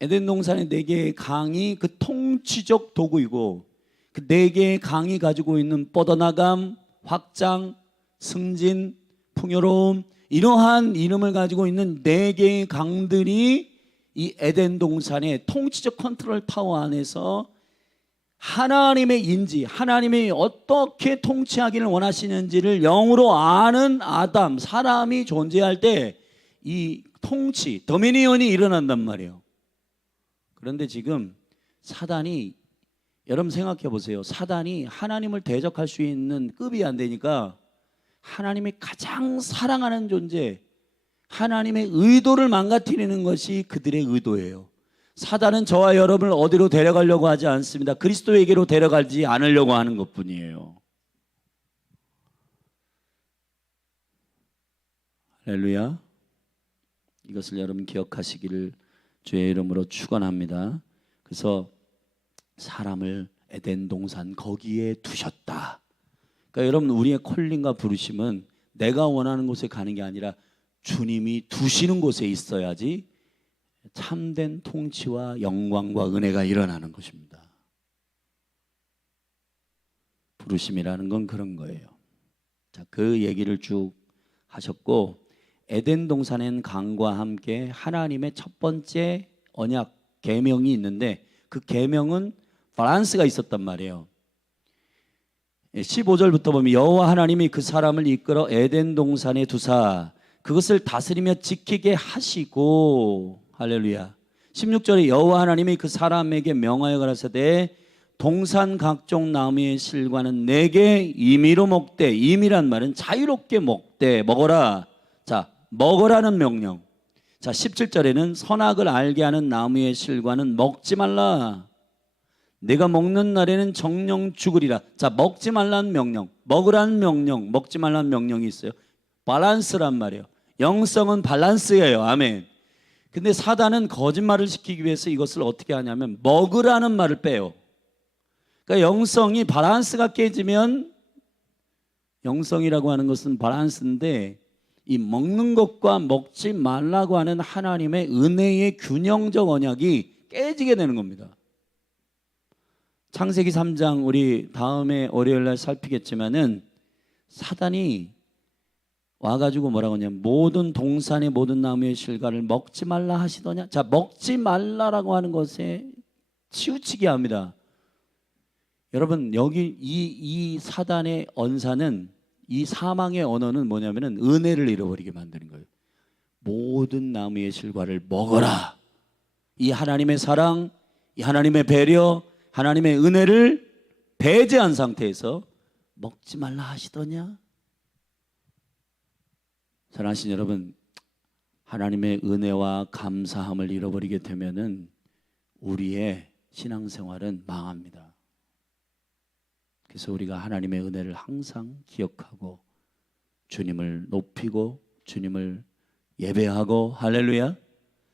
에덴 동산의 4개의 강이 그 통치적 도구이고, 그 네 개의 강이 가지고 있는 뻗어나감, 확장, 승진, 풍요로움, 이러한 이름을 가지고 있는 네 개의 강들이 이 에덴 동산의 통치적 컨트롤 타워 안에서 하나님의 인지, 하나님이 어떻게 통치하기를 원하시는지를 영으로 아는 아담, 사람이 존재할 때 이 통치, 도미니언이 일어난단 말이에요. 그런데 지금 사단이, 여러분 생각해 보세요. 사단이 하나님을 대적할 수 있는 급이 안 되니까 하나님이 가장 사랑하는 존재, 하나님의 의도를 망가뜨리는 것이 그들의 의도예요. 사단은 저와 여러분을 어디로 데려가려고 하지 않습니다. 그리스도에게로 데려가지 않으려고 하는 것뿐이에요. 할렐루야. 이것을 여러분 기억하시기를 주의 이름으로 축원합니다. 그래서 사람을 에덴 동산 거기에 두셨다. 그러니까 여러분, 우리의 콜링과 부르심은 내가 원하는 곳에 가는 게 아니라 주님이 두시는 곳에 있어야지 참된 통치와 영광과 은혜가 일어나는 것입니다. 부르심이라는 건 그런 거예요. 자, 그 얘기를 쭉 하셨고, 에덴 동산엔 강과 함께 하나님의 첫 번째 언약 계명이 있는데 그 계명은 밸런스가 있었단 말이에요. 15절부터 보면 여호와 하나님이 그 사람을 이끌어 에덴 동산에 두사 그것을 다스리며 지키게 하시고, 할렐루야. 16절에 여호와 하나님이 그 사람에게 명하여 가라사대 동산 각종 나무의 실과는 내게 임의로 먹되, 임의란 말은 자유롭게 먹되, 먹어라. 자, 먹으라는 명령. 자, 17절에는 선악을 알게 하는 나무의 실과는 먹지 말라. 내가 먹는 날에는 정령 죽으리라. 자, 먹지 말라는 명령, 먹으라는 명령, 먹지 말라는 명령이 있어요. 밸런스란 말이에요. 영성은 밸런스예요. 아멘. 근데 사단은 거짓말을 시키기 위해서 이것을 어떻게 하냐면 먹으라는 말을 빼요. 그러니까 영성이 밸런스가 깨지면, 영성이라고 하는 것은 밸런스인데 이 먹는 것과 먹지 말라고 하는 하나님의 은혜의 균형적 언약이 깨지게 되는 겁니다. 창세기 3장 우리 다음에 월요일 날 살피겠지만은 사단이 와가지고 뭐라고 하냐면 모든 동산의 모든 나무의 실과를 먹지 말라 하시더냐. 자, 먹지 말라라고 하는 것에 치우치게 합니다. 여러분, 여기 이 사단의 언사는, 이 사망의 언어는 뭐냐면은 은혜를 잃어버리게 만드는 거예요. 모든 나무의 실과를 먹어라. 이 하나님의 사랑, 이 하나님의 배려, 하나님의 은혜를 배제한 상태에서 먹지 말라 하시더냐. 사랑하신 여러분, 하나님의 은혜와 감사함을 잃어버리게 되면은 우리의 신앙생활은 망합니다. 그래서 우리가 하나님의 은혜를 항상 기억하고 주님을 높이고 주님을 예배하고, 할렐루야.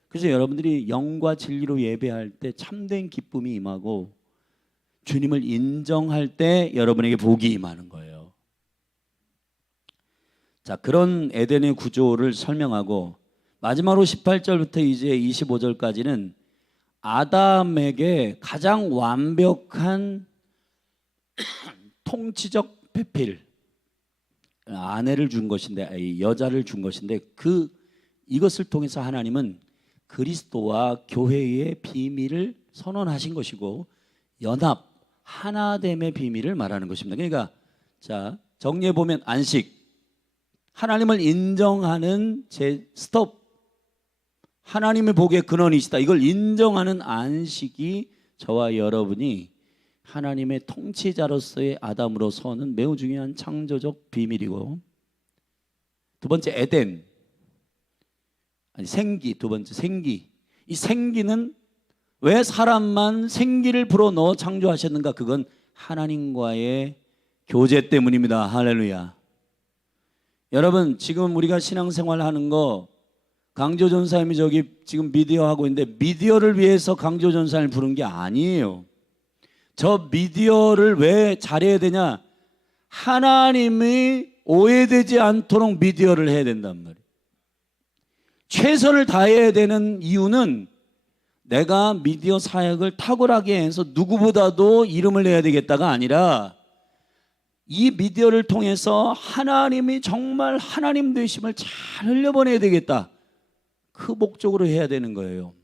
그래서 여러분들이 영과 진리로 예배할 때 참된 기쁨이 임하고 주님을 인정할 때 여러분에게 복이 임하는 거예요. 자, 그런 에덴의 구조를 설명하고 마지막으로 18절부터 이제 25절까지는 아담에게 가장 완벽한 통치적 배필, 아내를 준 것인데, 여자를 준 것인데, 이것을 통해서 하나님은 그리스도와 교회의 비밀을 선언하신 것이고 연합, 하나됨의 비밀을 말하는 것입니다. 그러니까 자, 정리해 보면 안식, 하나님을 인정하는 스톱, 하나님의 복의 근원이시다, 이걸 인정하는 안식이 저와 여러분이 하나님의 통치자로서의 아담으로서는 매우 중요한 창조적 비밀이고, 두 번째 에덴, 생기, 두 번째 생기. 이 생기는 왜 사람만 생기를 불어넣어 창조하셨는가? 그건 하나님과의 교제 때문입니다. 할렐루야. 여러분, 지금 우리가 신앙생활 하는 거, 강조전사님이 저기 지금 미디어 하고 있는데 미디어를 위해서 강조전사님을 부른 게 아니에요. 저 미디어를 왜 잘해야 되냐? 하나님이 오해되지 않도록 미디어를 해야 된단 말이에요. 최선을 다해야 되는 이유는 내가 미디어 사역을 탁월하게 해서 누구보다도 이름을 내야 되겠다가 아니라 이 미디어를 통해서 하나님이 정말 하나님 되심을 잘 흘려보내야 되겠다. 그 목적으로 해야 되는 거예요.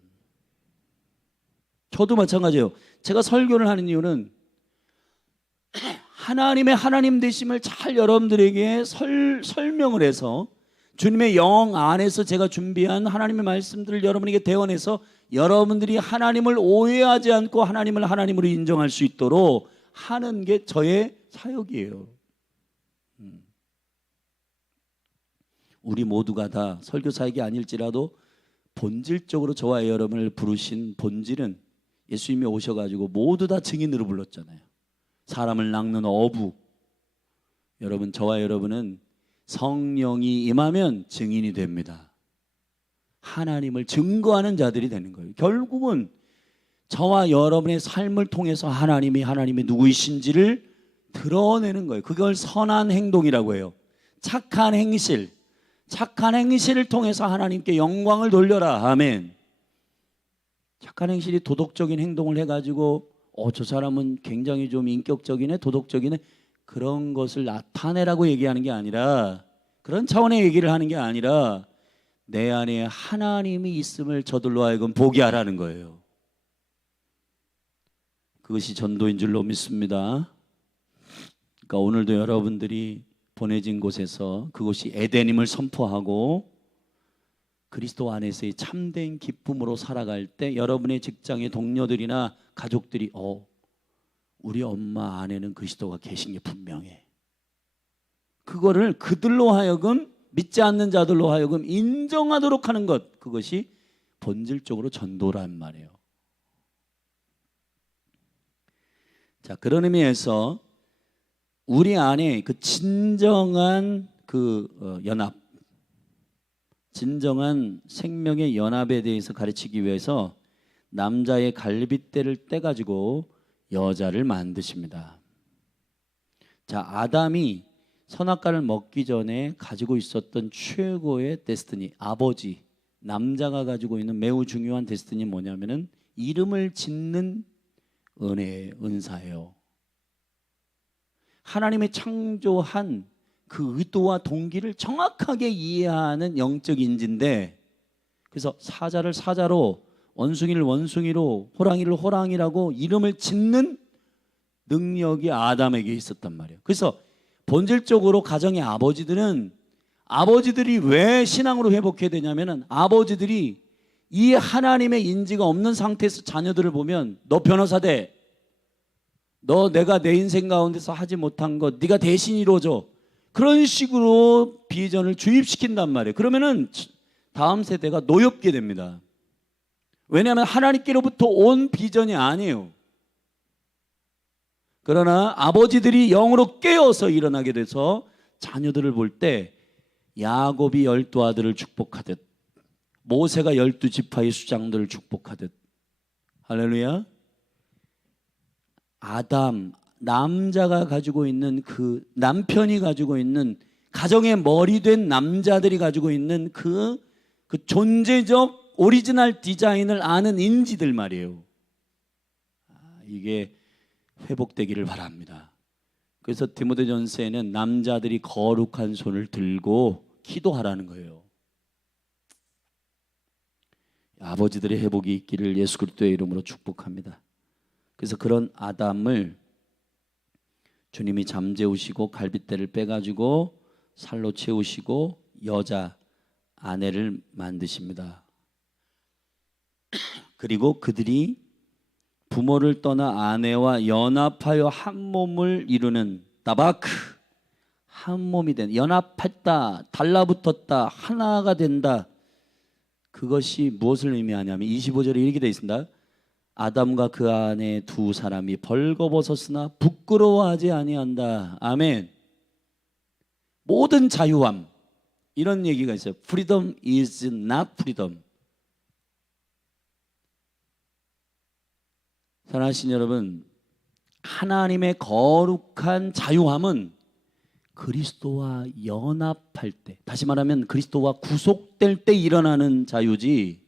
저도 마찬가지예요. 제가 설교를 하는 이유는 하나님의 하나님 되심을 잘 여러분들에게 설명을 해서 주님의 영 안에서 제가 준비한 하나님의 말씀들을 여러분에게 대언해서 여러분들이 하나님을 오해하지 않고 하나님을 하나님으로 인정할 수 있도록 하는 게 저의 사역이에요. 우리 모두가 다 설교 사역이 아닐지라도 본질적으로 저와 여러분을 부르신 본질은 예수님이 오셔가지고 모두 다 증인으로 불렀잖아요. 사람을 낚는 어부. 여러분, 저와 여러분은 성령이 임하면 증인이 됩니다. 하나님을 증거하는 자들이 되는 거예요. 결국은 저와 여러분의 삶을 통해서 하나님이 누구이신지를 드러내는 거예요. 그걸 선한 행동이라고 해요. 착한 행실. 착한 행실을 통해서 하나님께 영광을 돌려라. 아멘. 착한 행실이 도덕적인 행동을 해가지고 저 사람은 굉장히 좀 인격적이네, 도덕적이네, 그런 것을 나타내라고 얘기하는 게 아니라, 그런 차원의 얘기를 하는 게 아니라 내 안에 하나님이 있음을 저들로 하여금 보게 하라는 거예요. 그것이 전도인 줄로 믿습니다. 그러니까 오늘도 여러분들이 보내진 곳에서 그것이 에덴임을 선포하고 그리스도 안에서의 참된 기쁨으로 살아갈 때 여러분의 직장의 동료들이나 가족들이 우리 엄마 안에는 그리스도가 계신 게 분명해. 그거를 그들로 하여금, 믿지 않는 자들로 하여금 인정하도록 하는 것, 그것이 본질적으로 전도란 말이에요. 자, 그런 의미에서 우리 안에 그 진정한 연합, 진정한 생명의 연합에 대해서 가르치기 위해서 남자의 갈빗대를 떼가지고 여자를 만드십니다. 자, 아담이 선악과를 먹기 전에 가지고 있었던 최고의 데스티니, 아버지, 남자가 가지고 있는 매우 중요한 데스티니 뭐냐면은 이름을 짓는 은사예요. 하나님의 창조한 그 의도와 동기를 정확하게 이해하는 영적 인지인데, 그래서 사자를 사자로, 원숭이를 원숭이로, 호랑이를 호랑이라고 이름을 짓는 능력이 아담에게 있었단 말이에요. 그래서 본질적으로 가정의 아버지들이 왜 신앙으로 회복해야 되냐면은, 아버지들이 이 하나님의 인지가 없는 상태에서 자녀들을 보면 너 변호사 돼, 너 내가 내 인생 가운데서 하지 못한 것 네가 대신 이루어줘, 그런 식으로 비전을 주입시킨단 말이에요. 그러면은 다음 세대가 노엽게 됩니다. 왜냐하면 하나님께로부터 온 비전이 아니에요. 그러나 아버지들이 영으로 깨어서 일어나게 돼서 자녀들을 볼 때 야곱이 12아들을 축복하듯, 모세가 12지파의 수장들을 축복하듯, 할렐루야. 아담, 남자가 가지고 있는 그 남편이 가지고 있는, 가정의 머리 된 남자들이 가지고 있는 그 존재적 오리지널 디자인을 아는 인지들 말이에요. 이게 회복되기를 바랍니다. 그래서 디모데전서에는 남자들이 거룩한 손을 들고 기도하라는 거예요. 아버지들의 회복이 있기를 예수 그리스도의 이름으로 축복합니다. 그래서 그런 아담을 주님이 잠재우시고 갈빗대를 빼가지고 살로 채우시고 여자 아내를 만드십니다. 그리고 그들이 부모를 떠나 아내와 연합하여 한 몸을 이루는 다바크, 한 몸이 된, 연합했다, 달라붙었다, 하나가 된다. 그것이 무엇을 의미하냐면 25절에 이렇게 되어 있습니다. 아담과 그 안에 두 사람이 벌거벗었으나 부끄러워하지 아니한다. 아멘. 모든 자유함, 이런 얘기가 있어요. Freedom is not freedom. 사랑하신 여러분, 하나님의 거룩한 자유함은 그리스도와 연합할 때, 다시 말하면 그리스도와 구속될 때 일어나는 자유지,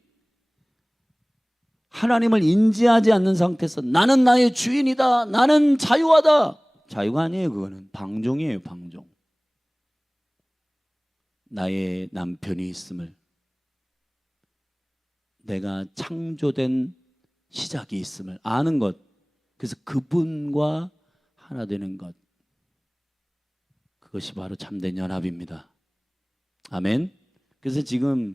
하나님을 인지하지 않는 상태에서 나는 나의 주인이다, 나는 자유하다. 자유가 아니에요. 그거는 방종이에요. 방종. 나의 남편이 있음을, 내가 창조된 시작이 있음을 아는 것, 그래서 그분과 하나 되는 것, 그것이 바로 참된 연합입니다. 아멘. 그래서 지금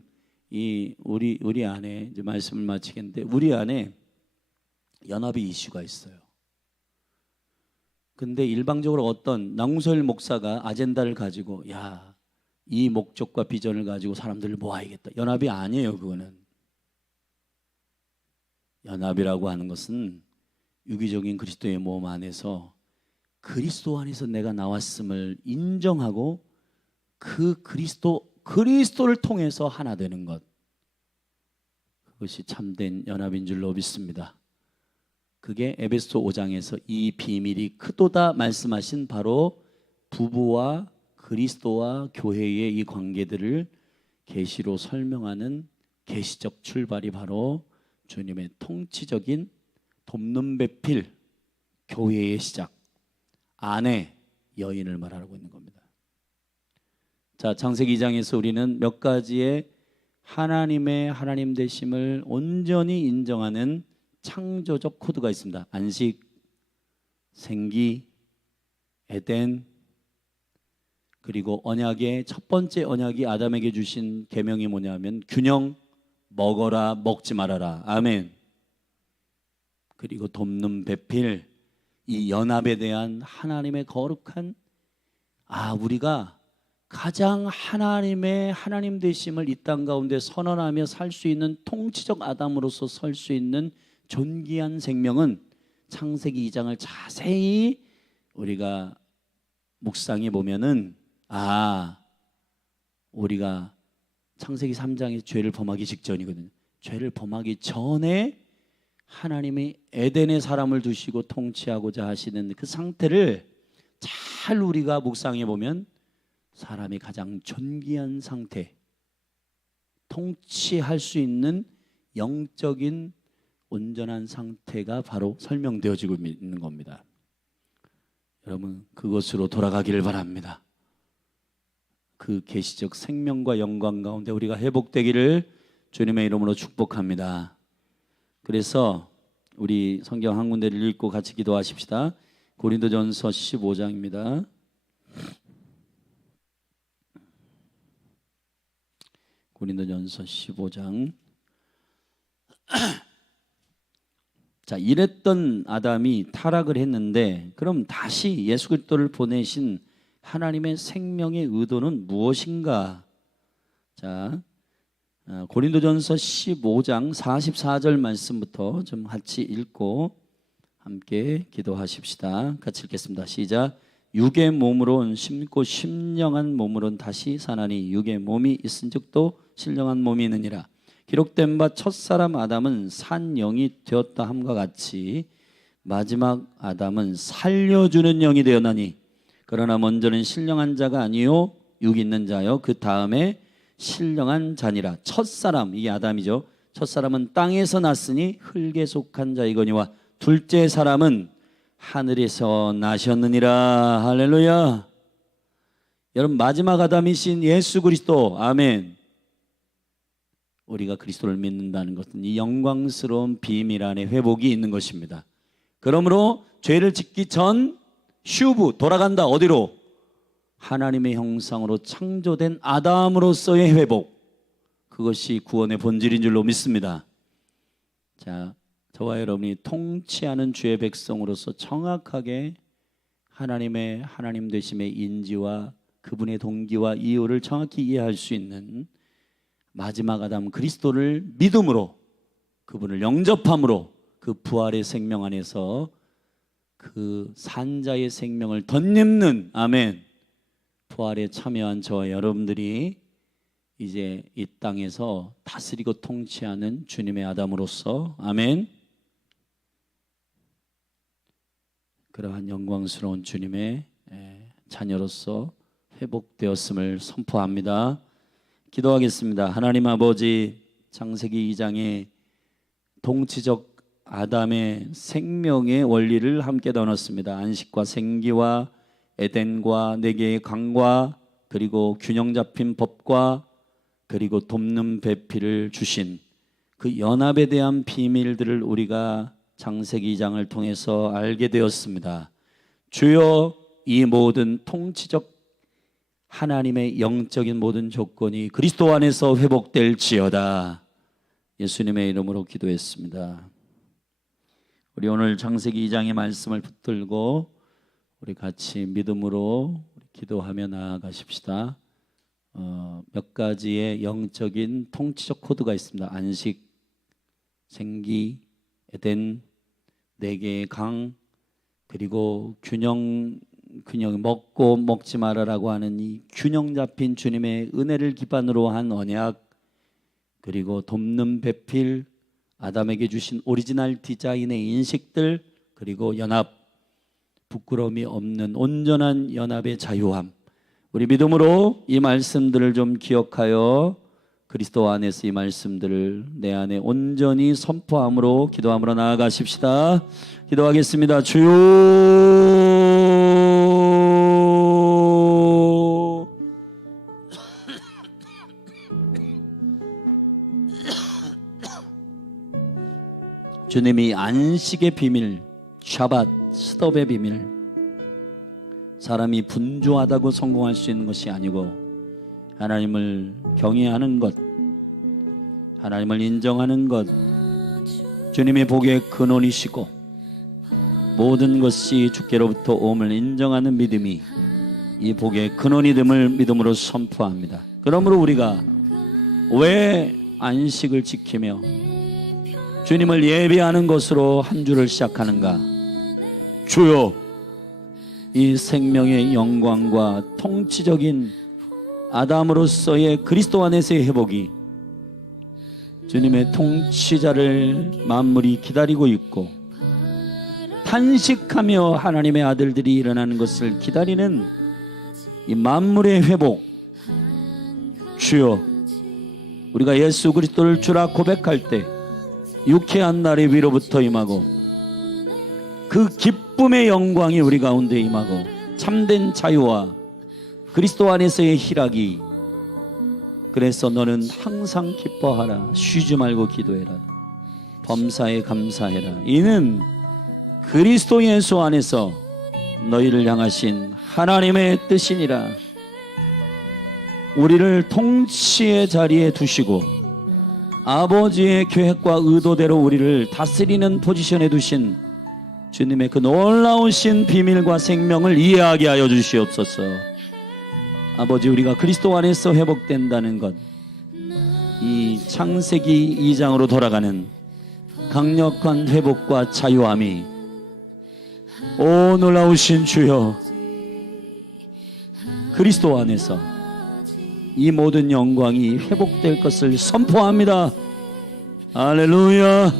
이 우리 안에 이제 말씀을 마치겠는데, 우리 안에 연합의 이슈가 있어요. 근데 일방적으로 어떤 나홍서일 목사가 아젠다를 가지고 이 목적과 비전을 가지고 사람들을 모아야겠다. 연합이 아니에요. 그거는. 연합이라고 하는 것은 유기적인 그리스도의 몸 안에서 그리스도 안에서 내가 나왔음을 인정하고 그 그리스도를 통해서 하나 되는 것, 그것이 참된 연합인 줄로 믿습니다. 그게 에베소 5장에서 이 비밀이 크도다 말씀하신 바로 부부와 그리스도와 교회의 이 관계들을 계시로 설명하는 계시적 출발이 바로 주님의 통치적인 돕는 배필, 교회의 시작, 아내, 여인을 말하고 있는 겁니다. 자, 창세기 2장에서 우리는 몇 가지의 하나님의 하나님 되심을 온전히 인정하는 창조적 코드가 있습니다. 안식, 생기, 에덴, 그리고 언약의 첫 번째 언약이 아담에게 주신 계명이 뭐냐면 균형, 먹어라, 먹지 말아라. 아멘. 그리고 돕는 배필, 이 연합에 대한 하나님의 거룩한, 우리가 가장 하나님의 하나님 되심을 이 땅 가운데 선언하며 살 수 있는 통치적 아담으로서 설 수 있는 존귀한 생명은 창세기 2장을 자세히 우리가 묵상해 보면은 우리가 창세기 3장에서 죄를 범하기 직전이거든요. 죄를 범하기 전에 하나님이 에덴에 사람을 두시고 통치하고자 하시는 그 상태를 잘 우리가 묵상해 보면 사람이 가장 존귀한 상태, 통치할 수 있는 영적인 온전한 상태가 바로 설명되어지고 있는 겁니다. 여러분, 그것으로 돌아가기를 바랍니다. 그 계시적 생명과 영광 가운데 우리가 회복되기를 주님의 이름으로 축복합니다. 그래서 우리 성경 한 군데를 읽고 같이 기도하십시다. 고린도전서 15장입니다. 고린도전서 15장. 자, 이랬던 아담이 타락을 했는데 그럼 다시 예수 그리스도를 보내신 하나님의 생명의 의도는 무엇인가? 자, 고린도전서 15장 44절 말씀부터 좀 같이 읽고 함께 기도하십시다. 같이 읽겠습니다. 시작. 육의 몸으론 심고 신령한 몸으론 다시 사나니 육의 몸이 있은즉도 신령한 몸이 있느니라. 기록된 바 첫사람 아담은 산 영이 되었다 함과 같이 마지막 아담은 살려주는 영이 되었나니 그러나 먼저는 신령한 자가 아니요 육 있는 자요 그 다음에 신령한 자니라. 첫사람, 이게 아담이죠. 첫사람은 땅에서 났으니 흙에 속한 자이거니와 둘째 사람은 하늘에서 나셨느니라. 할렐루야. 여러분, 마지막 아담이신 예수 그리스도, 아멘. 우리가 그리스도를 믿는다는 것은 이 영광스러운 비밀 안에 회복이 있는 것입니다. 그러므로 죄를 짓기 전 슈브, 돌아간다. 어디로? 하나님의 형상으로 창조된 아담으로서의 회복, 그것이 구원의 본질인 줄로 믿습니다. 자, 저와 여러분이 통치하는 주의 백성으로서 정확하게 하나님의 하나님 되심의 인지와 그분의 동기와 이유를 정확히 이해할 수 있는 마지막 아담 그리스도를 믿음으로, 그분을 영접함으로 그 부활의 생명 안에서 그 산자의 생명을 덧입는, 아멘, 부활에 참여한 저와 여러분들이 이제 이 땅에서 다스리고 통치하는 주님의 아담으로서, 아멘, 그러한 영광스러운 주님의 자녀로서 회복되었음을 선포합니다. 기도하겠습니다. 하나님 아버지, 창세기 2장에 통치적 아담의 생명의 원리를 함께 나눴습니다. 안식과 생기와 에덴과 네 개의 강과 그리고 균형 잡힌 법과 그리고 돕는 배필을 주신 그 연합에 대한 비밀들을 우리가 창세기 2장을 통해서 알게 되었습니다. 주여, 이 모든 통치적 하나님의 영적인 모든 조건이 그리스도 안에서 회복될지어다. 예수님의 이름으로 기도했습니다. 우리 오늘 창세기 2장의 말씀을 붙들고 우리 같이 믿음으로 기도하며 나아가십시다. 몇 가지의 영적인 통치적 코드가 있습니다. 안식, 생기, 에덴, 네 개의 강, 그리고 균형 먹고 먹지 말아라고 하는 이 균형 잡힌 주님의 은혜를 기반으로 한 언약, 그리고 돕는 배필, 아담에게 주신 오리지널 디자인의 인식들, 그리고 연합, 부끄러움이 없는 온전한 연합의 자유함. 우리 믿음으로 이 말씀들을 좀 기억하여 그리스도 안에서 이 말씀들을 내 안에 온전히 선포함으로 기도함으로 나아가십시다. 기도하겠습니다. 주여, 주님이 안식의 비밀, 샤밧, 스톱의 비밀, 사람이 분주하다고 성공할 수 있는 것이 아니고 하나님을 경외하는 것, 하나님을 인정하는 것, 주님의 복의 근원이시고 모든 것이 주께로부터 오음을 인정하는 믿음이 이 복의 근원이 됨을 믿음으로 선포합니다. 그러므로 우리가 왜 안식을 지키며 주님을 예배하는 것으로 한 주를 시작하는가? 주여, 이 생명의 영광과 통치적인 아담으로서의 그리스도 안에서의 회복이 주님의 통치자를 만물이 기다리고 있고 탄식하며 하나님의 아들들이 일어나는 것을 기다리는 이 만물의 회복, 주여, 우리가 예수 그리스도를 주라 고백할 때 유쾌한 날의 위로부터 임하고 그 기쁨의 영광이 우리 가운데 임하고 참된 자유와 그리스도 안에서의 희락이, 그래서 너는 항상 기뻐하라, 쉬지 말고 기도해라, 범사에 감사해라. 이는 그리스도 예수 안에서 너희를 향하신 하나님의 뜻이니라. 우리를 통치의 자리에 두시고 아버지의 계획과 의도대로 우리를 다스리는 포지션에 두신 주님의 그 놀라우신 비밀과 생명을 이해하게 하여 주시옵소서. 아버지, 우리가 그리스도 안에서 회복된다는 것, 이 창세기 2장으로 돌아가는 강력한 회복과 자유함이, 오 놀라우신 주여, 그리스도 안에서 이 모든 영광이 회복될 것을 선포합니다. 할렐루야.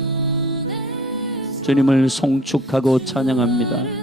주님을 송축하고 찬양합니다.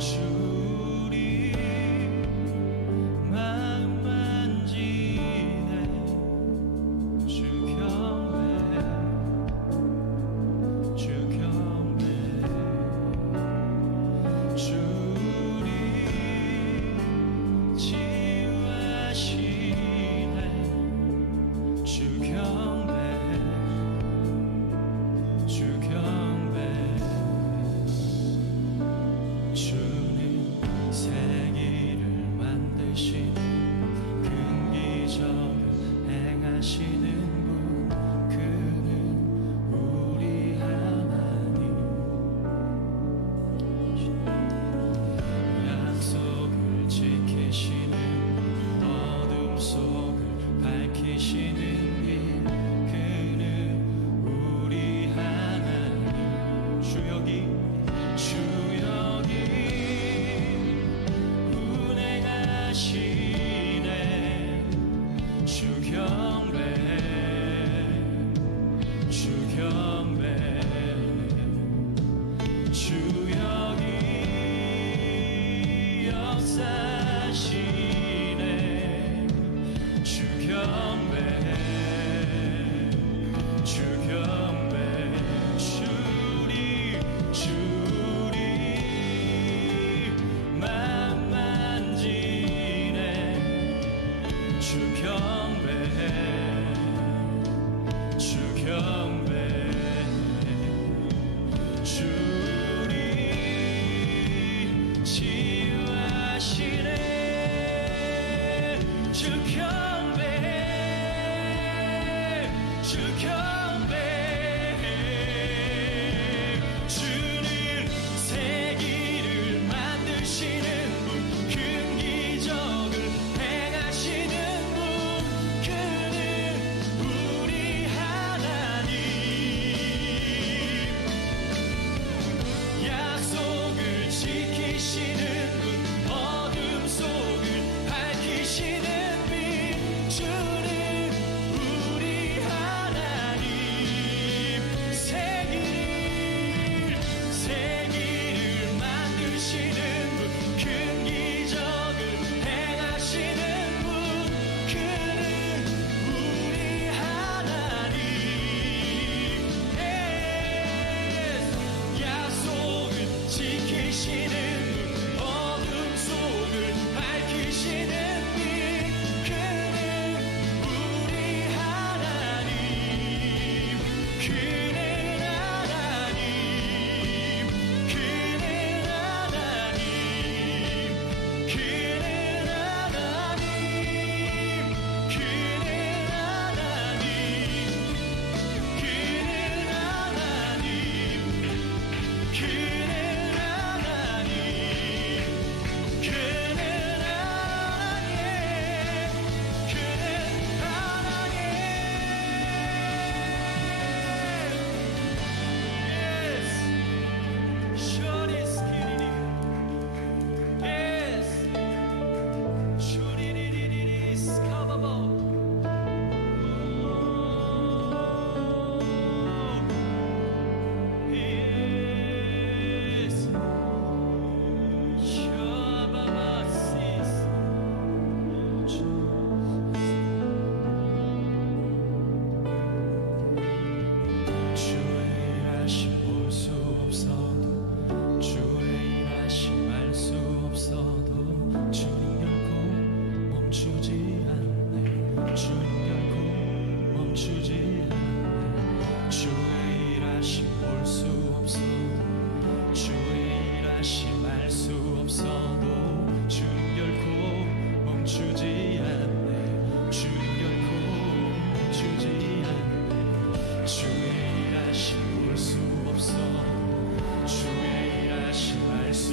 주리 마음 만지네 주 경배 주리 치유하시네 주 경배 주는 세기를 만드시는 큰 기적을 행하시는 분 그는 우리 하나님 약속을 지키시는 어둠 속을 밝히시는 길 그는 우리 하나님 주여기 운행하시네 주 경배 주 여기 역사하시네 주 경배 주리 맘 만지네 주 경배 주리 치유하시네 주 경배 주는 세기를 만드시는 분 큰 기적을 행하시는 분 그는 우리 하나님 약속을 지키시는 분 어둠 속을 밝히시는 빛 주는 우리 하나님 세기를 만드시는 분 큰 기적을 행하시는 분 그는 우리 하나님 약속을 지키시는 분 어둠 속을 밝히시는 빛 그는 우리 하나님 그는 하나님 그는 하나님 그는 하나님 그는 하나님 그는 하나님 그는 하나님 그는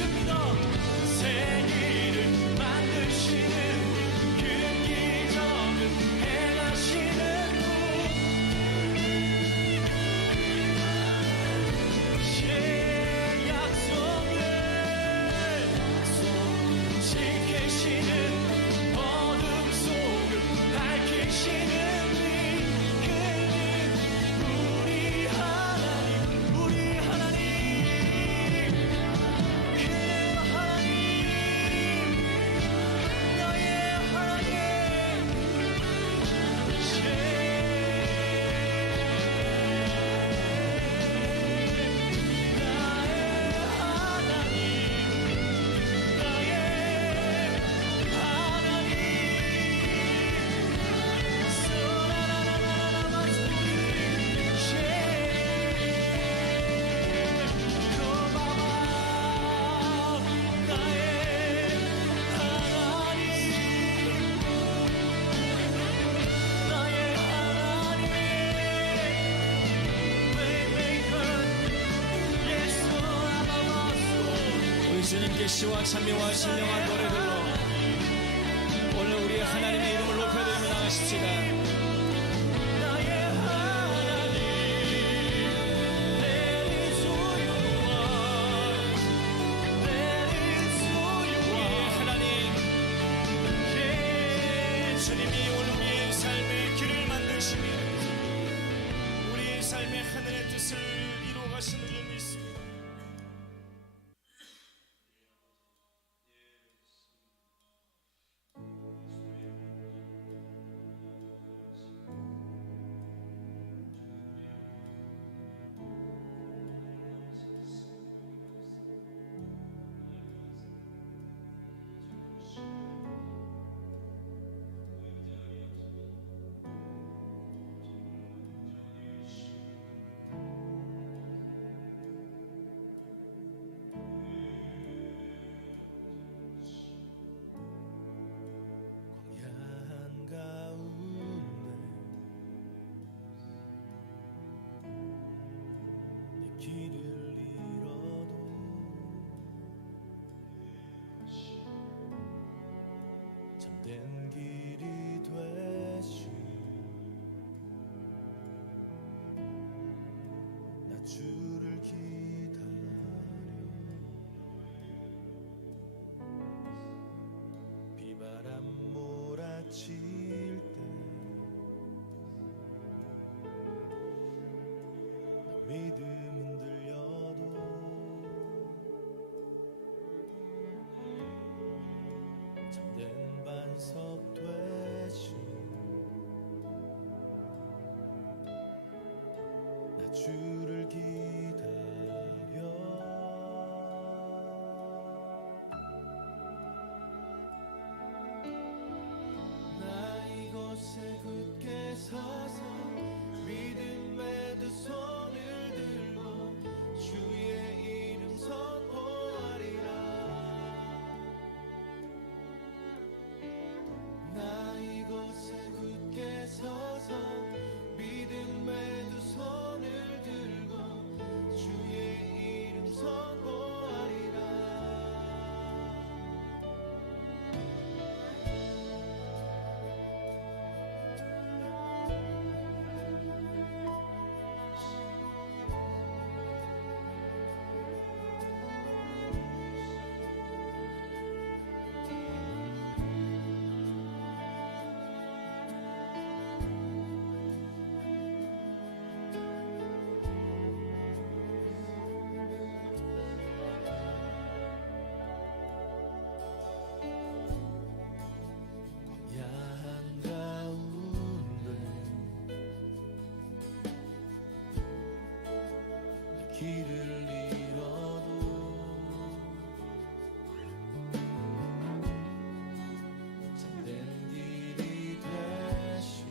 하십니다. 새 길을 만드시는 그 기적을 행하시는 분, 예, 약속을 지키시는, 어둠 속을 밝히시는 우리 하나님, 우리 하나님, 그 하나님, 나의 하나님, 우리 주님께 시와 찬미와 신령한 노래들로 오늘 우리의 하나님의 이름을 높여드리며 나가십시다. 나의 하나님, That is who you are, That is who you 우리의 are. 하나님, 주님이 오늘 우리의 삶의 길을 만드시며 우리의 삶의 하늘의 뜻을 이루어 가시는 줄 믿습니다. 야한 가운데 내 길을 잃어도 참된 길이 되신 나 주를 기다려 비바람 몰아칠 때 나 믿음 흔들려도 참된 반석 되신 나 주를 기다려 나 이곳에 굳게 서서 믿음의 두 손을 들고 주의 이름 선포하리라. 나 이곳에 굳게 서서 믿음의 두 손을 들고 주의 이름 선포하리라. 야한 가운데 내 길을 잃어도 참된 길이 되신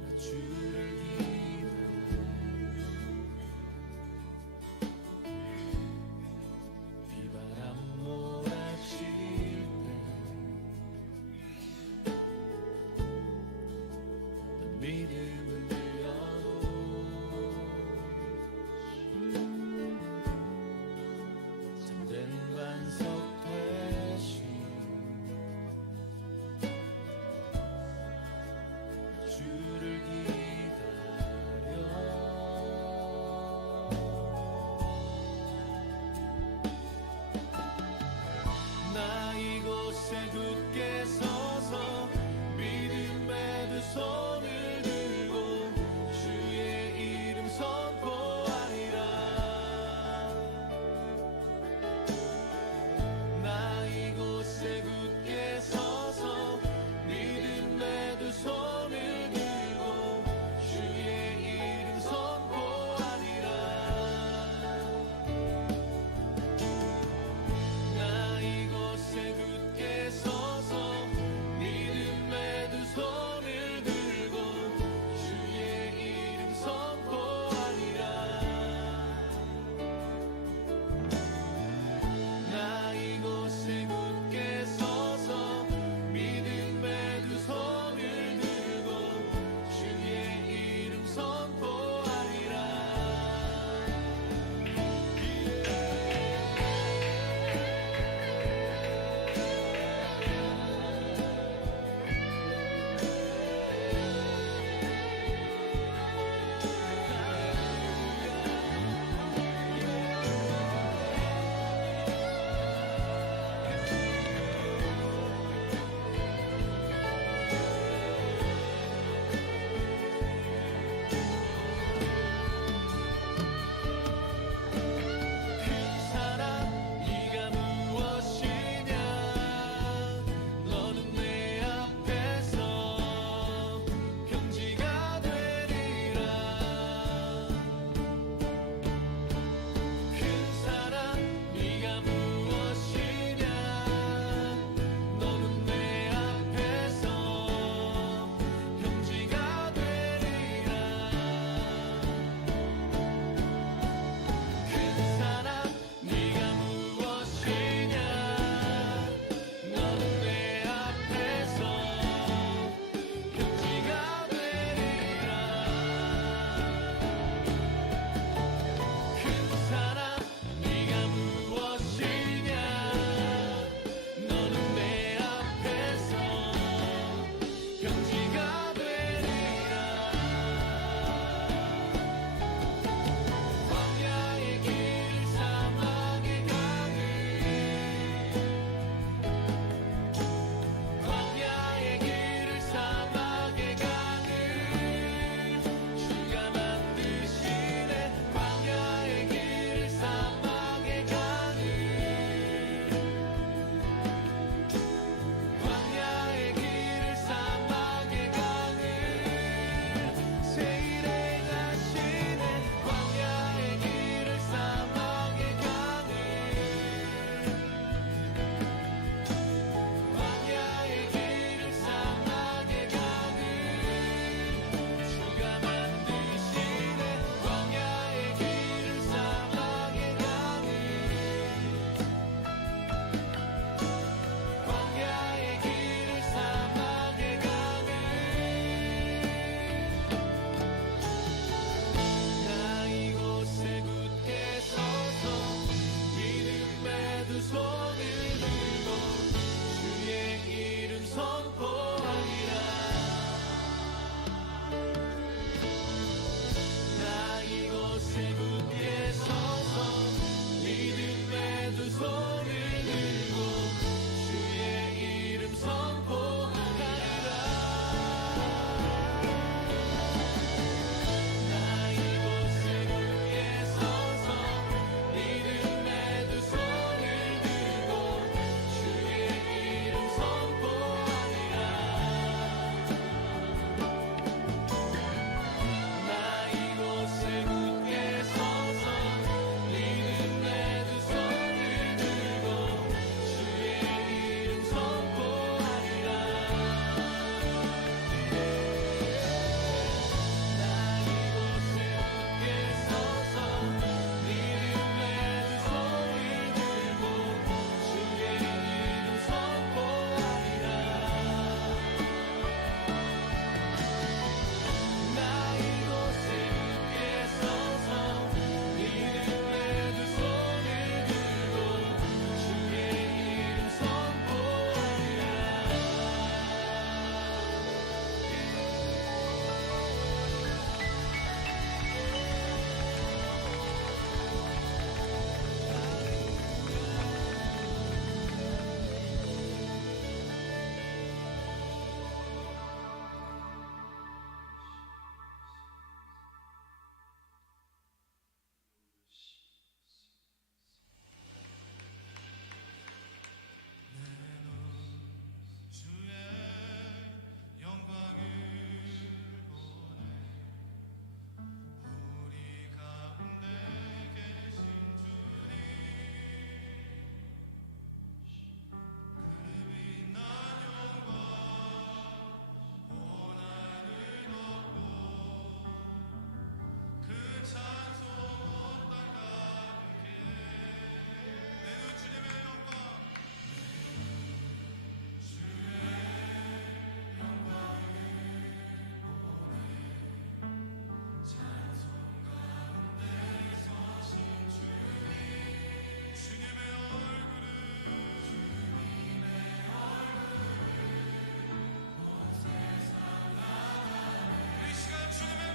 나 주를 기다려 비바람 몰아칠 때 난 믿음